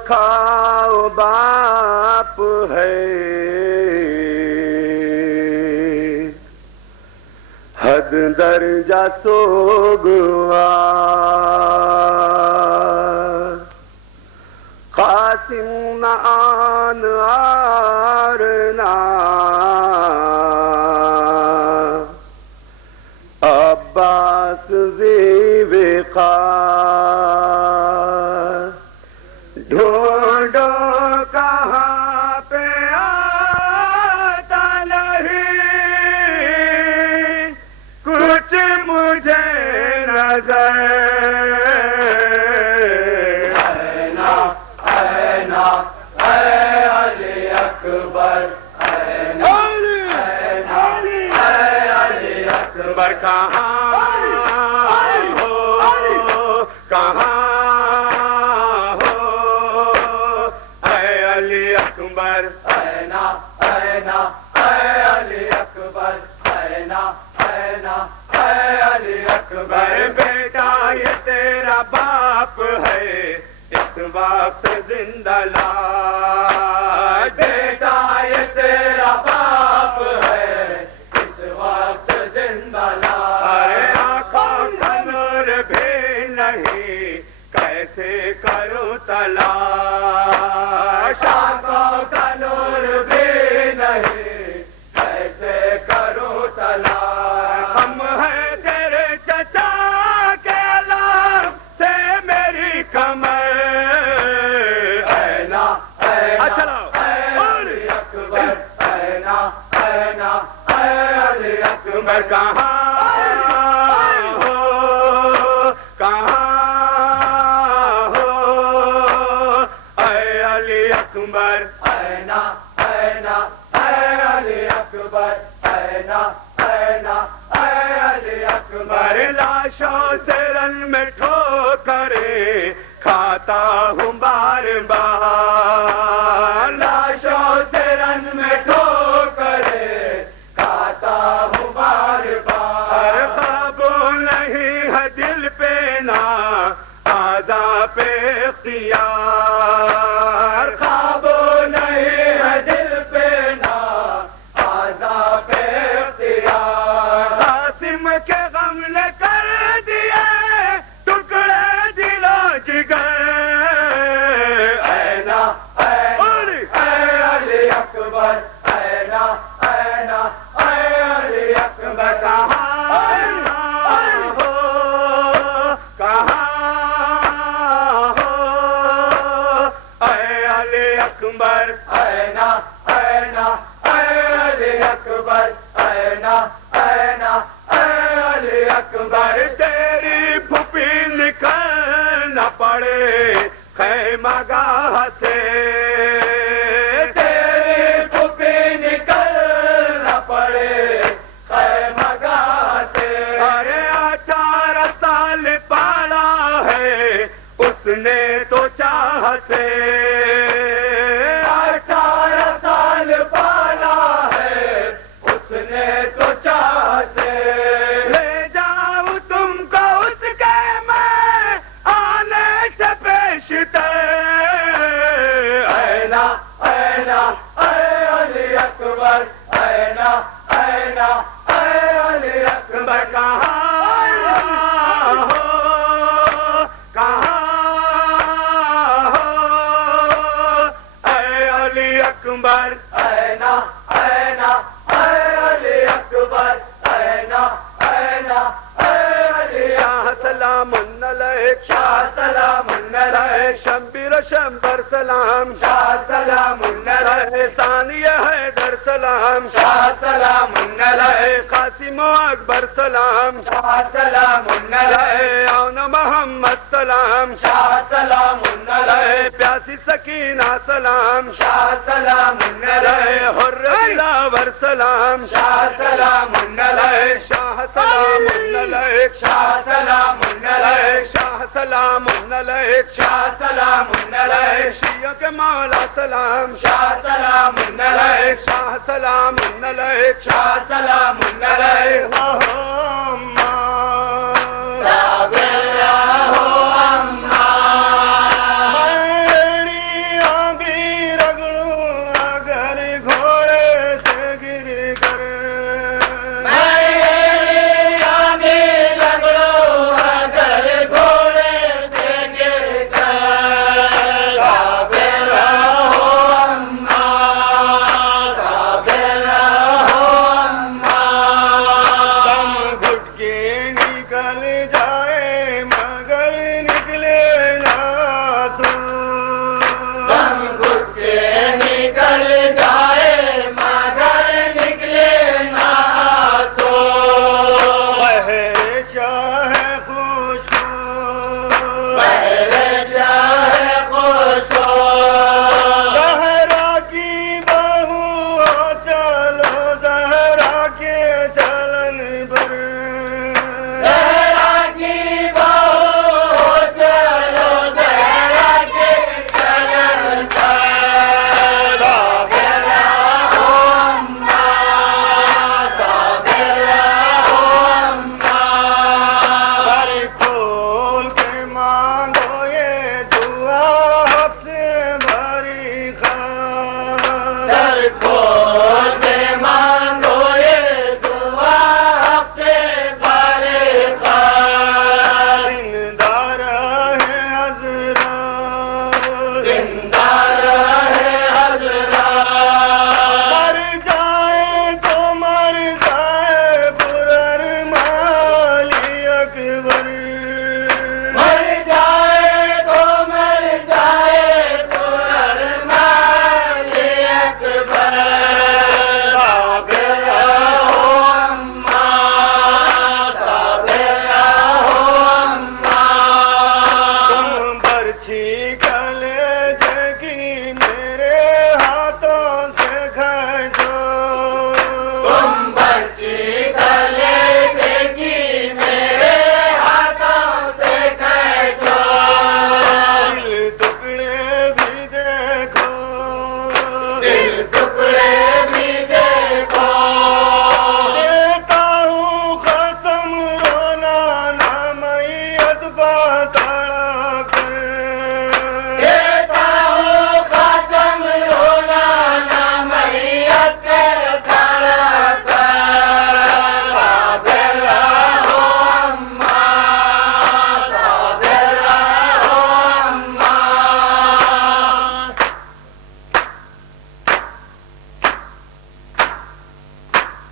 کھاؤ باپ ہے حد درجہ سوگوار قاسم نہ آن آرنا عباس ذی وقار ڈھونڈو کہاں پہ آتا نہیں کچھ مجھے نظر کہاں ہو کہاں ہو اے علی اکبر اینا اینا اے علی اکبر اینا اینا اے علی اکبر بیٹا یہ تیرا باپ ہے اس وقت زندہ لاش بیٹا یہ تیرا باپ ہے اس وقت زندہ کیسے کروں تلاش آنکھوں کا نور بھی نہیں کیسے کروں تلاش ہم ہیں تیرے چچا کے علام سے میری کمر اینا اینا اے علی اکبر اینا اینا اے علی اکبر کہاں لاشوں سے رن میں ٹھوکریں کھاتا ہوں بار بار لاشوں سے رن میں ٹھوکریں کھاتا ہوں بار بار قابو نہیں ہے دل پہ نہ آزا پہ اختیار قابو نہیں ہے دل پہ نہ آزا پہ اختیار قاسم کے غم نے کر دیے ٹکڑے دل و جگر اینا اے علی اکبر اینا اینا اے علی اکبر کہاں ہو کہاں ہو اے علی اکبر اینا اینا اے علی اکبر اینا اینا اکبر تیری پھوپھی نکلنا پڑے خیمہ گاہ سے تیری پھوپھی نکلنا پڑے خیمہ گاہ سے ارے 18 سال پالا ہے اس نے تو چاہتے 18 سال پالا ہے اس نے تو چاہتے اینا اینا اے علی اکبر کہاں ہو سلام علیک شاہ سلام علیک شمبیر شمبر سلام شاہ سلام علیک ثانیہ حیدر سلام شاہ سلام علیک قاسم و اکبر سلام شاہ سلام علیک اون محمد سلام شاہ سلام علیک پیاسی سکینہ سلام شاہ سلام علیک حر دلاور سلام شاہ سلام علیک شاہ سلام علیک شاہ سلام علیک شاہ سلام علیک شاہ سلام علیک شیعہ کے مولا سلام شاہ سلام علیک شاہ سلام علیک شاہ سلام علیک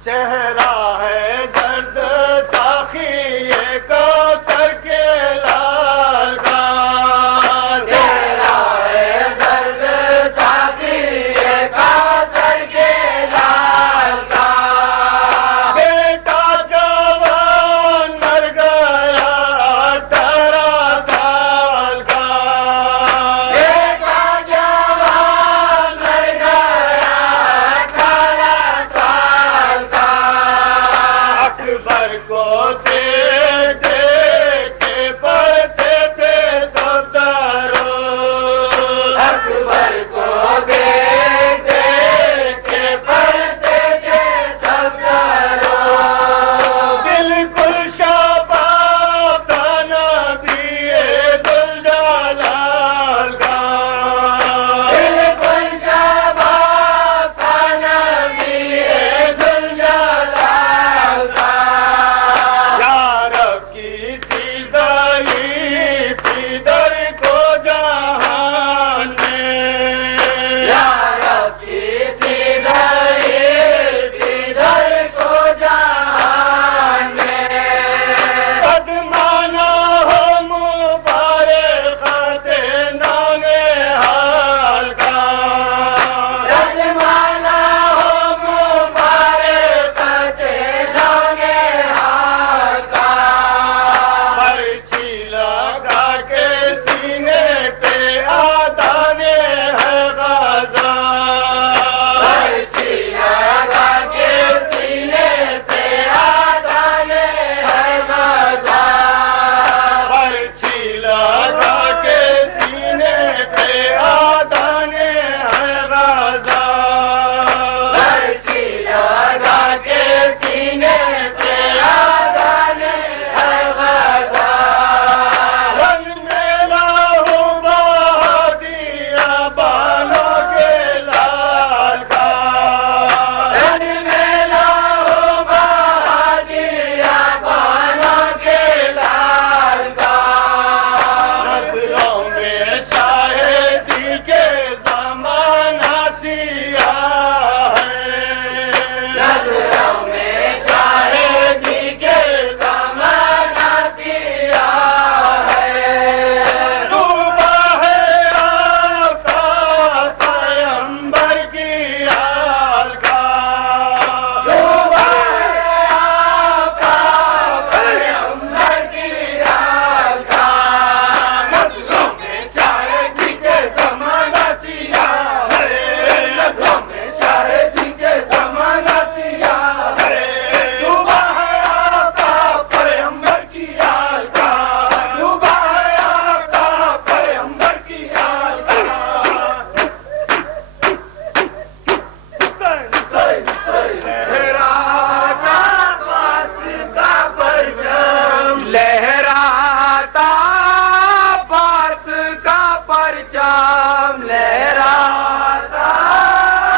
چہرہ ہے درد ساخی کو سر کے لا پرچم لہراتا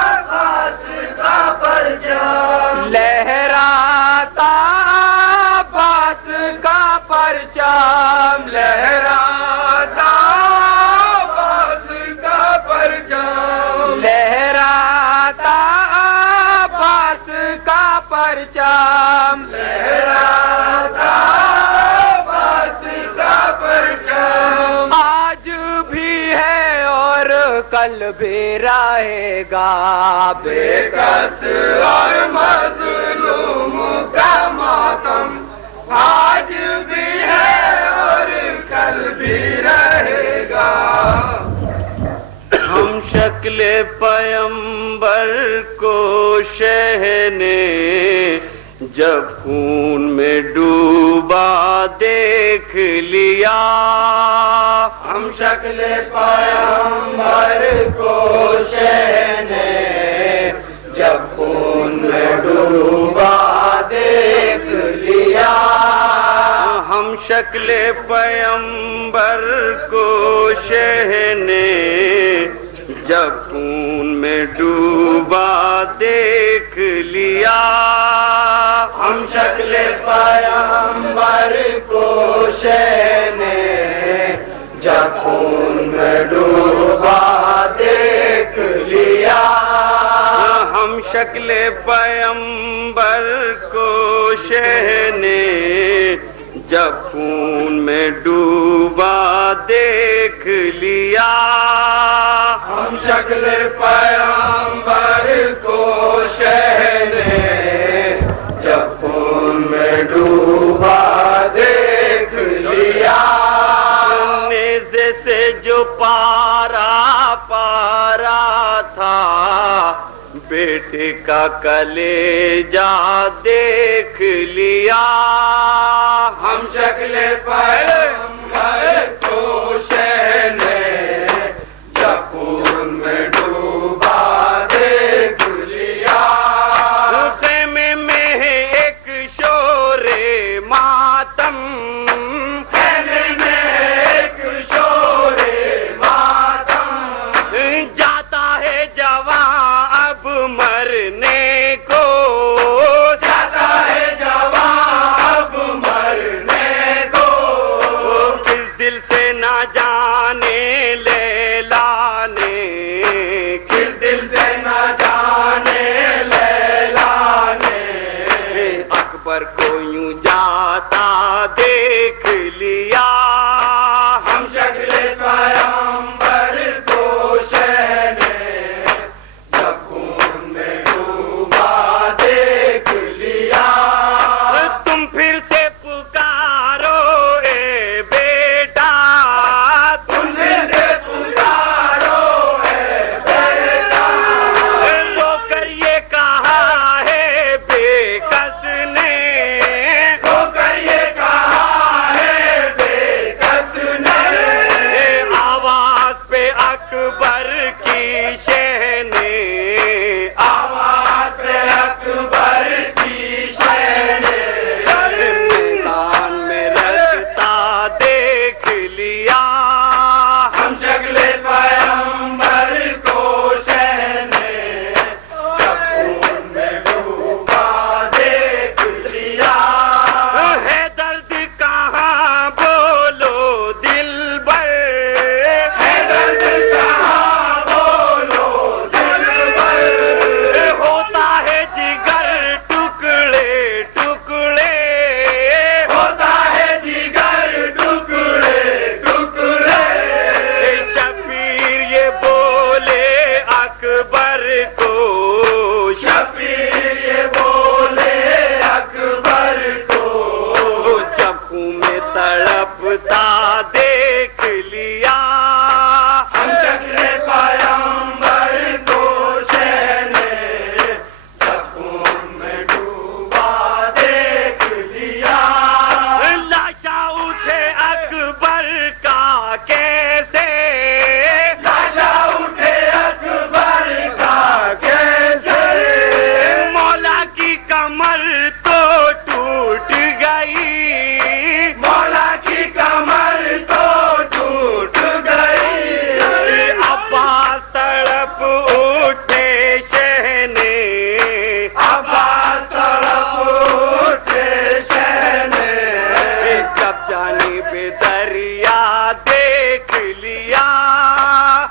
عباس کا پرچم لہراتا عباس کا پرچم لہراتا عباس کا پرچم لہراتا عباس کا پرچم لہراتا عباس کا پرچم آج بھی ہے اور کل بھی رہے گا بے کس اور مظلوم کا ماتم آج بھی ہے اور کل بھی رہے گا ہم شکل پیمبر کو شہ نے جب خون میں ڈوبا دیکھ لیا ہم شکل پیمبر کو شہ نے جب خون میں ڈوبا دیکھ لیا ہم شکل پیمبر کو شہ نے جب خون میں ڈوبا دیکھ لیا ہم شکل پیمبر کو شہ نے جب خون میں ڈوبا دیکھ لیا ہم شکل پیمبر کو شہ نے جب خون میں ڈوبا دیکھ لیا ہم شکل پیمبر کو شہ نے جب خون میں ڈوبا دیکھ لیا نیزے سے جو پارا پارا تھا بیٹے کا کلیجہ دیکھ لیا ہم شکل پیمبر کو شہ نے جب خون میں ڈوبا دیکھ لیا خیمے میں ایک شور ماتم خیمے میں ایک شور ماتم جاتا ہے جوان اب مرنے کو جاتا ہے جوان اب مرنے کو کس دل سے نہ جانے لیلا نے کس دل سے نہ جانے لیلا نے اکبر کو یوں جاتا دیکھ لیا ہم شکل پیمبر کو شہ نے جب خون میں ڈوبا دیکھ لیا تم پھر سے پکارو اے بیٹا تم پھر سے پکارو اے بیٹا رو کر یہ کہا ہے بے کس نے رو کر یہ کہا ہے بے کس نے آواز پہ اکبر کی شہ نے آواز پہ اکبر کی شہ نے میدان میں رکھتا دیکھ لیا ہم شکل پیمبر کو شہ نے جب خون میں ڈوبا دیکھ لیا ہے درد کہاں بولو دل بر ہے درد کہاں بولو دل بر ہوتا ہے جگر ٹکڑے ٹکڑے ہوتا ہے جگر ٹکڑے ٹکڑے شبیر یہ بولے اکبر کو شبیر یہ بولے اکبر کو جب خون میں تڑپتا دیکھ لیا ہم شکل پیمبر کو شہ نے جب خون میں ڈوبا دیکھ لیا لاشا اٹھے اکبر کا کیسے لاشا اٹھے اکبر کا کیسے مولا کی کمر تو ٹوٹ گئی مولا کی کمر تو ٹوٹ گئی عجیب دریا دیکھ لیا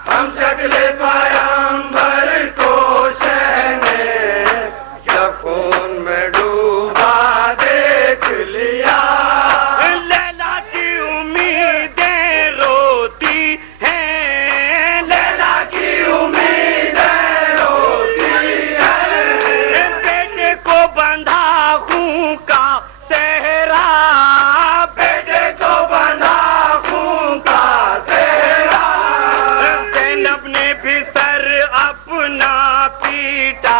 ہم شکل پیغمبر کو شہنے خون میں ڈوبا دیکھ لیا لیلا کی امیدیں روتی ہیں لیلا کی امیدیں روتی ہیں بیٹے کو بندھا خون کا صحرا بیٹے کو بندھا خون کا صحرا زینب نے بھی سر اپنا پیٹا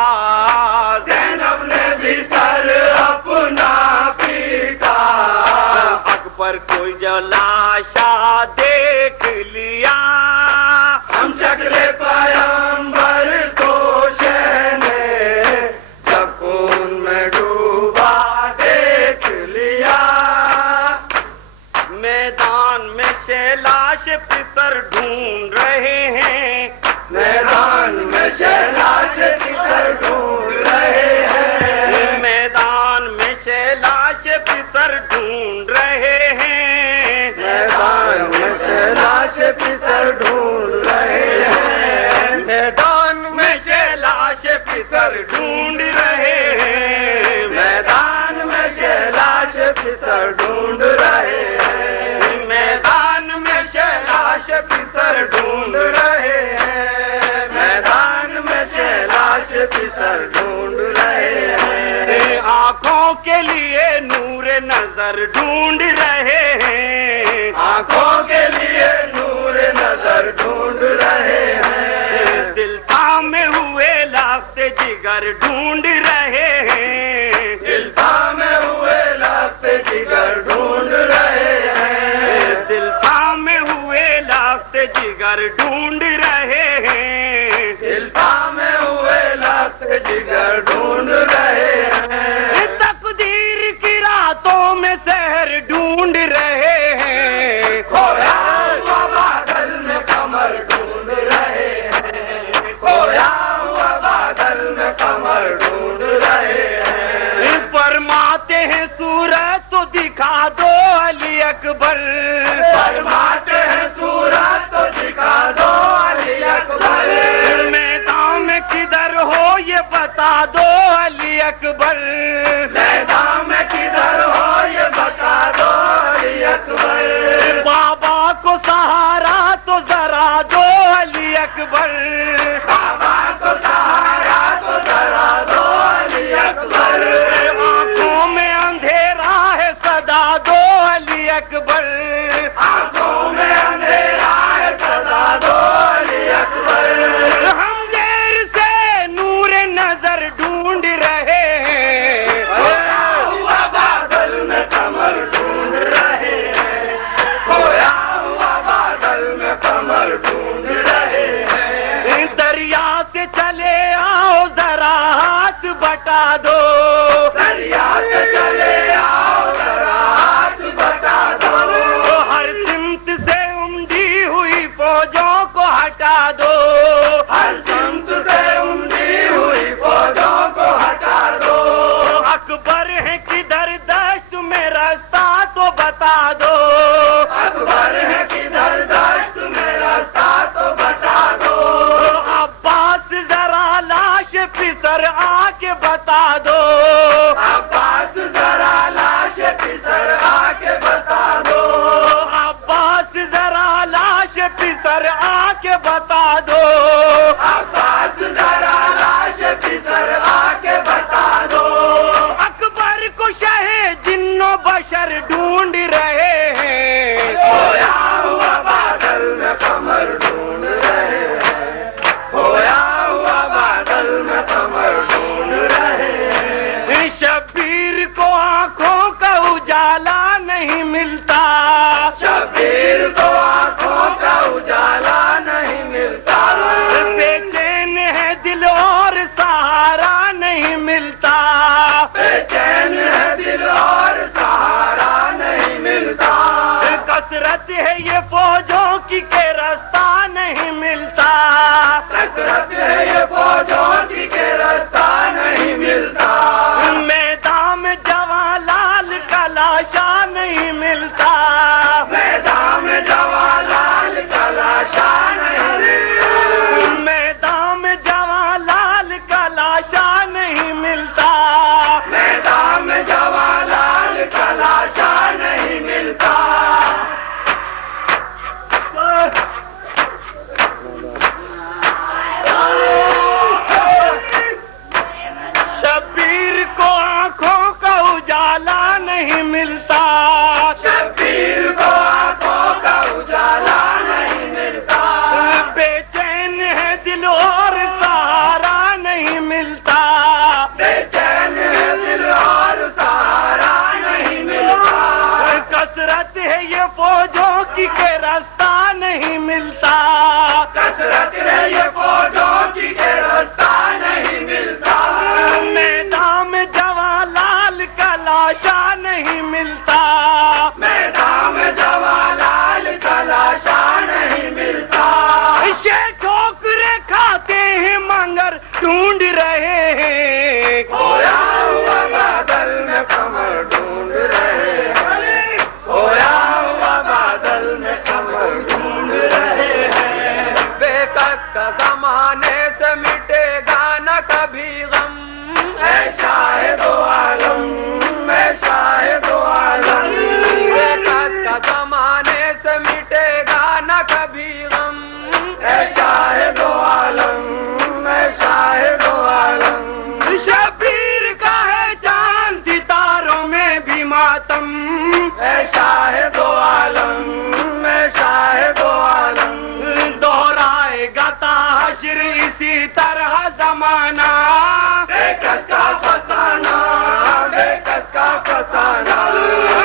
زینب نے بھی سر اپنا پیٹا اکبر کو جو لاشا دیکھ لیا ہم شکل پیغمبر کو شہنے جب خون میں ڈوبا دیکھ لیا میدان میں سے لاش پسر ڈھونڈ رہے ہیں میدان میں سے لاش پسر ڈھونڈ رہے ہیں میدان میں سے لاش پسر ڈھونڈ رہے ہیں میدان میں سے لاش پسر ڈھونڈ رہے ہیں میدان میں سے لاش پسر ڈھونڈ رہے ہیں میدان میں سے لاش پسر ڈھونڈ رہے ہیں میدان میں سے لاش پسر ڈھونڈ رہے ہیں میدان میں سے لاش پسر ڈھونڈ رہے ہیں آنکھوں کے لیے نور نظر ڈھونڈ رہے ہیں آنکھوں کے لیے نور نظر ڈھونڈ رہے ہیں دل تھامے ہوئے لگتے جگر ڈھونڈ رہے ہیں دل تھامے ہوئے لگتے جگر ڈھونڈ رہے ہیں دل تھامے ہوئے لگتے جگر ڈھونڈ رہے ہیں دل تھامے ہوئے لگتے جگر ڈھونڈ رہے ہیں تقدیر کی راتوں میں سحر ڈھونڈ رہے ہیں کھویا ہوا بادل میں کمر ڈھونڈ رہے ہیں کھویا ہوا بادل میں کمر ڈھونڈ رہے ہیں فرماتے ہیں صورت تو دکھا دو علی اکبر فرماتے ہیں صورت تو دکھا دو علی اکبر میدان میں کدھر ہو یہ بتا دو علی اکبر میدان میں کدھر ہو یہ بتا دو علی اکبر بابا کو سہارا تو ذرا دو علی اکبر بابا کو سہارا تو ذرا دو علی اکبر آنکھوں میں اندھیرا ہے صدا دو علی اکبر آنکھوں میں اندھیرا ہے صدا دو علی اکبر ہم دیر سے نور نظر ڈھونڈ رہے ہیں کھویا ہوا بادل میں کمر ڈھونڈ رہے ہیں کھویا ہوا بادل میں کمر ڈھونڈ رہے ہیں دریا سے چلے آؤ ذرا ہاتھ بٹا دو دریا سے چلے آؤ ذرا ہاتھ بٹا دو ہر سمت سے امڈی ہوئی فوجوں کو ہٹا دو ہر سمت سے امڈی ہوئی فوجوں کو ہٹا دو اکبر ہے کدھر دشت میں راستہ تو بتا دو اکبر ہے کدھر دشت میں راستہ تو بتا دو عباس ذرا لاش پسر آ کے بتا دو عباس ذرا لاش پسر آ کے بتا دو عباس ذرا لاش پسر آ کے بتا دو عباس ذرا لاش پسر آ کے بتا دو اکبر کو شہ جن و بشر ڈھونڈ رہے ہیں کھویا ہوا بادل میں کمر ڈھونڈ رہے ہیں کھویا ہوا بادل میں کمر ڈھونڈ رہے ہیں شبیر کو آنکھوں کا اجالا نہیں ملتا شبیر کو آنکھوں کا اجالا نہیں ملتا بے چین ہے یہ فوجوں کی کہ راستہ نہیں ملتا کثرت ہے یہ فوجوں کی کہ راستہ نہیں ملتا میدان میں جواں لال کا لاشا نہیں ملتا میدان میں جواں لال کا لاشا نہیں ملتا ٹھوکرے کھاتے ہیں مگر ڈھونڈ رہے ہیں کھویا ہوا بادل میں کمر ڈھونڈ رہے ہیں کھویا ہوا بادل میں کمر ڈھونڈ رہے ہیں بے کس کا زمانے سے مٹے گا نہ کبھی غم اے شاہد و عالم اے شاہد و عالم بے کس کا زمانے سے مٹے گا نہ کبھی غم اے شاہد و عالم اے شاہد و عالم شبیر کا ہے چاند ستاروں میں بھی ماتم اے شاہد و عالم اے شاہد و عالم دہرائے گا تا حشر اسی طرح زمانہ بے کس کا فسانہ بے کس کا فسانہ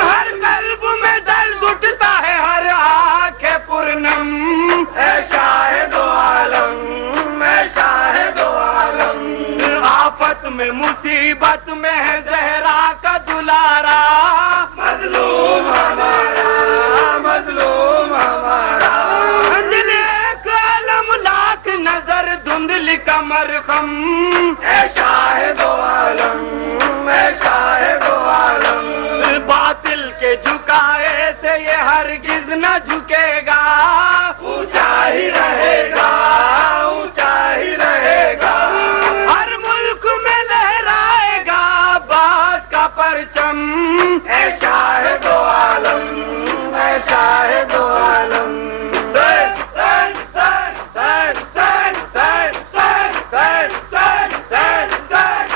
ہر قلب میں درد اٹھتا ہے ہر آنکھ پرنم اے شاہد و عالم اے شاہد و عالم آفت میں مصیبت میں ہے زہرا کا دلارا مظلوم ہمارا مظلوم ہمارا دل ایک علم لاکھ نظر دھندلی کا مرخم اے شاہد و عالم اے شاہد و عالم باطل کے جھکائے سے یہ ہرگز نہ جھکے گا اونچا ہی رہے گا اونچا ہی رہے گا ہر ملک میں لہرائے گا عباس کا پرچم اے شاہد و عالم اے شاہد و عالم سر سر سر سر سر سر سر سر سر سر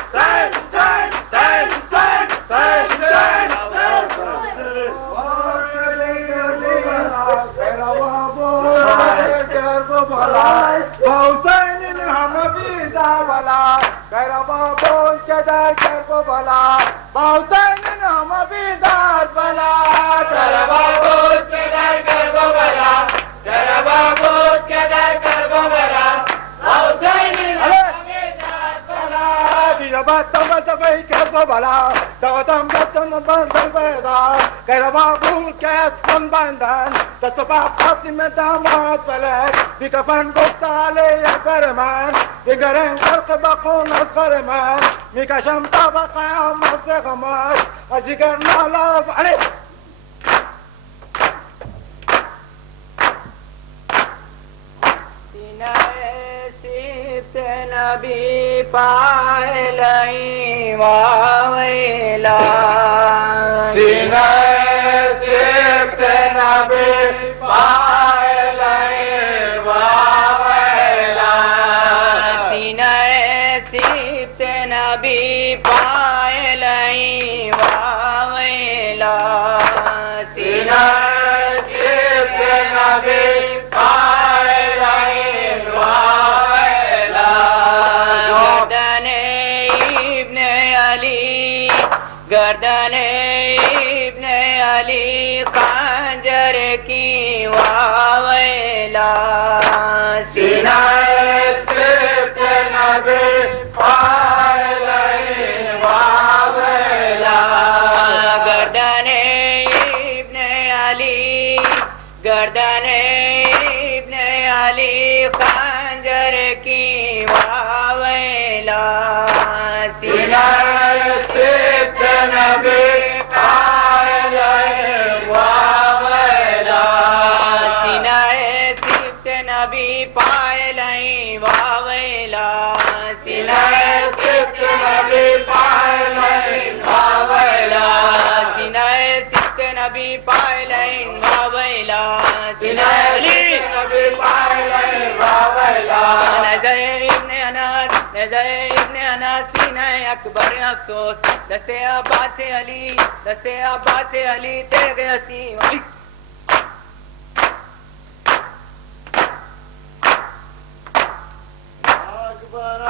سر سر سر سر سر حسین ہم بھی داولا کربا بول کے در کر کو بلا حسین ہم بھی دار بلا کربا بول کے در کر کو بلا کربا بول کے در کر کو بلا حسین ہم بھی دار بلا دیا بات تم سبھی کر کو بلا دوتم بتن بندن پیدا کربا بول کے سن بندن تصبح قاسم دامات فلک بکفن گفتاله فرمان دیگرن خلق بقون از فرمان میکشم طبق هم از غمار از جگر نالاف علی سینه سیبت نبی پایلئی واویلا سینه سیبت نبی پایلئی واویلا سینه سیبت نبی پایلئی واویلا سینه سیبت نبی پایلئی واویلا گردن ابن علی گردن ابن علی خنجر کی واویلا سینہ سبت نبی پایلئی واویلا گردن ابن علی گردن ابن علی خنجر کی واویلا سینہ سبت نبی پایلئی واویلا سینہ سبت نبی پایلئی واویلا سینہ سبت نبی پایلئی واویلا سینہ سبت نبی پایلئی واویلا سینہ نبی پایلئی واویلا نظر ابن انس نظر ابن انس سینہ اکبر افسوس دست عباس علی دست عباس علی تیغ حسین اکبر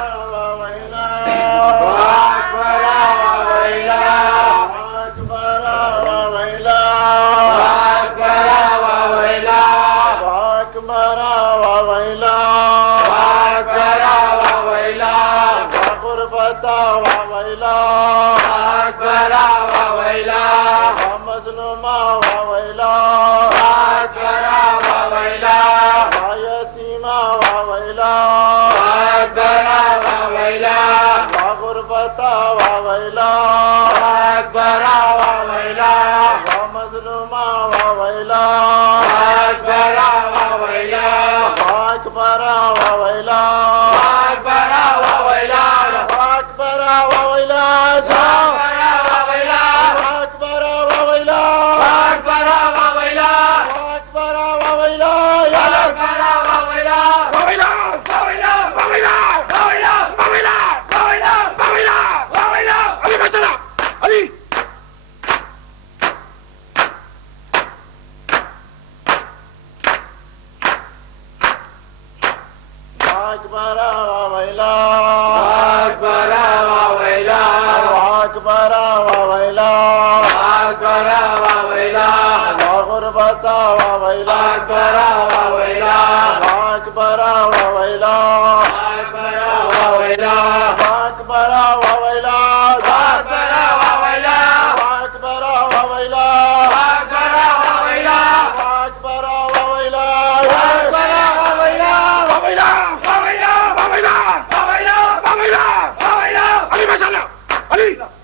أكبر وويلا أكبر وويلا أكبر وويلا أكبر وويلا وغربة وويلا أكبر وويلا أكبر وويلا أكبر وويلا أكبر وويلا أكبر وويلا أكبر وويلا أكبر وويلا أكبر وويلا أكبر وويلا وويلا وويلا وويلا وويلا وويلا وويلا علي ما شاء الله علي أكبر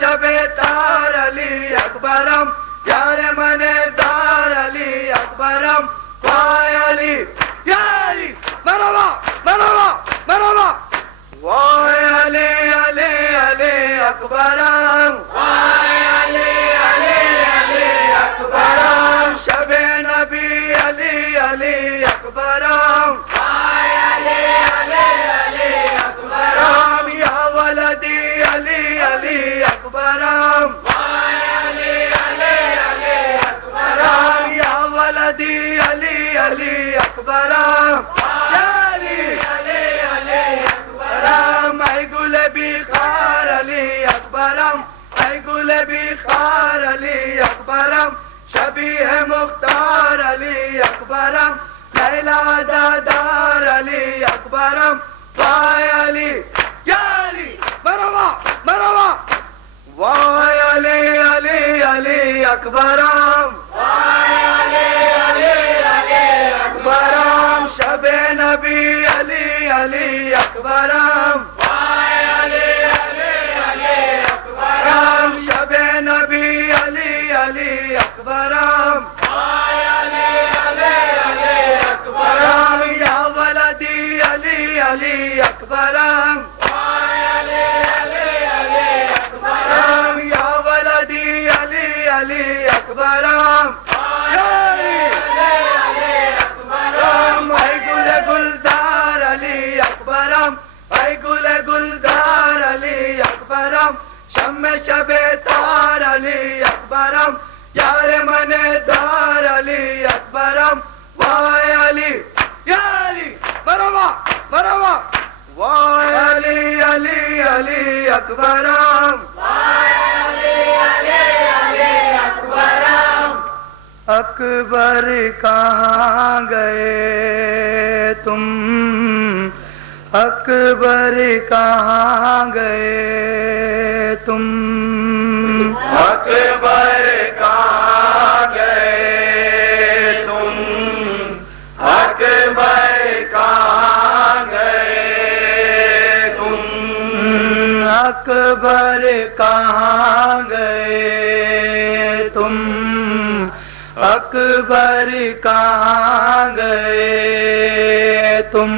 شب تار علی اکبرم یار من دار علی اکبرم وای علی یاری مرحبا مرحبا مرحبا وای علی علی علی اکبرم وای علی علی علی اکبرم شب نبی علی علی اکبرم وای علی علی علی اکبرم یا ولدی علی علی اکبرم وای علی علی علی اکبرم یا ولدی علی علی اکبرم علی علی علی اکبرم ای گل بیخار علی اکبرم ای گل بیخار علی اکبرم شبیه مختار علی اکبرم لیلا دادار علی اکبرم وای علی یا علی مرحبا مرحبا وای علی علی علی اکبرم وای علی علی علی اکبرم شب نبی علی علی اکبرم وای علی علی علی اکبرم شب نبی علی علی اکبرم وای علی علی علی اکبرم یا ولدی علی علی اکبرم وای علی علی علی اکبرم یا ولدی علی علی اکبرم علی علی اکبرم ای گل گلدار علی اکبرم ای گل گلدار علی اکبرم شم شب تار علی اکبرم یار من دار علی اکبرم وای علی یا علی مرحبا مرحبا وای علی علی علی اکبرم وای علی علی علی اکبرم اکبر کہاں گئے تم اکبر کہاں گئے تم اکبر کہاں گئے تم اکبر کہاں گئے تم اکبر کہاں گئے تم اکبر کہاں گئے تم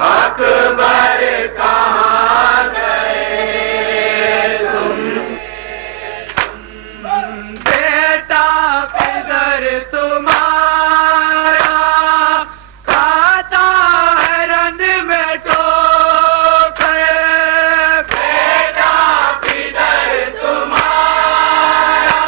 اکبر کہاں گئے تم بیٹا کدھر تمہارا کھاتا ہے رن میں ٹوکر بیٹا کدھر تمہارا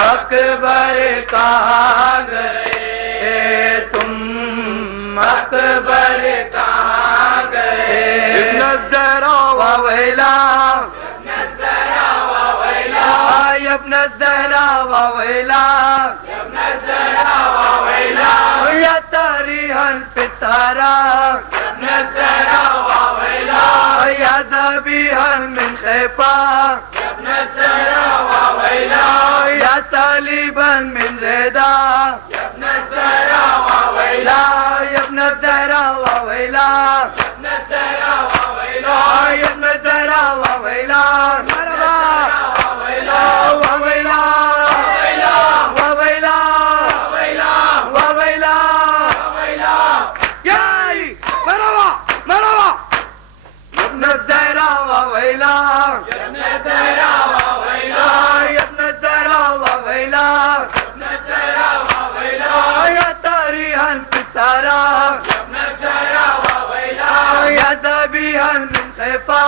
اکبر کہاں گئے تم، اکبر کہاں گئے؟ ابن الزہرا وویلا، ابن الزہرا وویلا، یا تاریحاً فتارا، یا ذبیحاً من خیفا، یا طالباً من ردا، یا ابن الزہرا وویلا، یا ابن الزہرا وویلا، یا ابن الزہرا وویلا، مرحبا وویلا وویلا وویلا، یا علی مرحبا مرحبا، یا ابن الزہرا وویلا، یا ابن الزہرا وویلا، یا ابن الزہرا وویلا، یا تاریحاً فتارا، یا ذبیحاً من خیفا،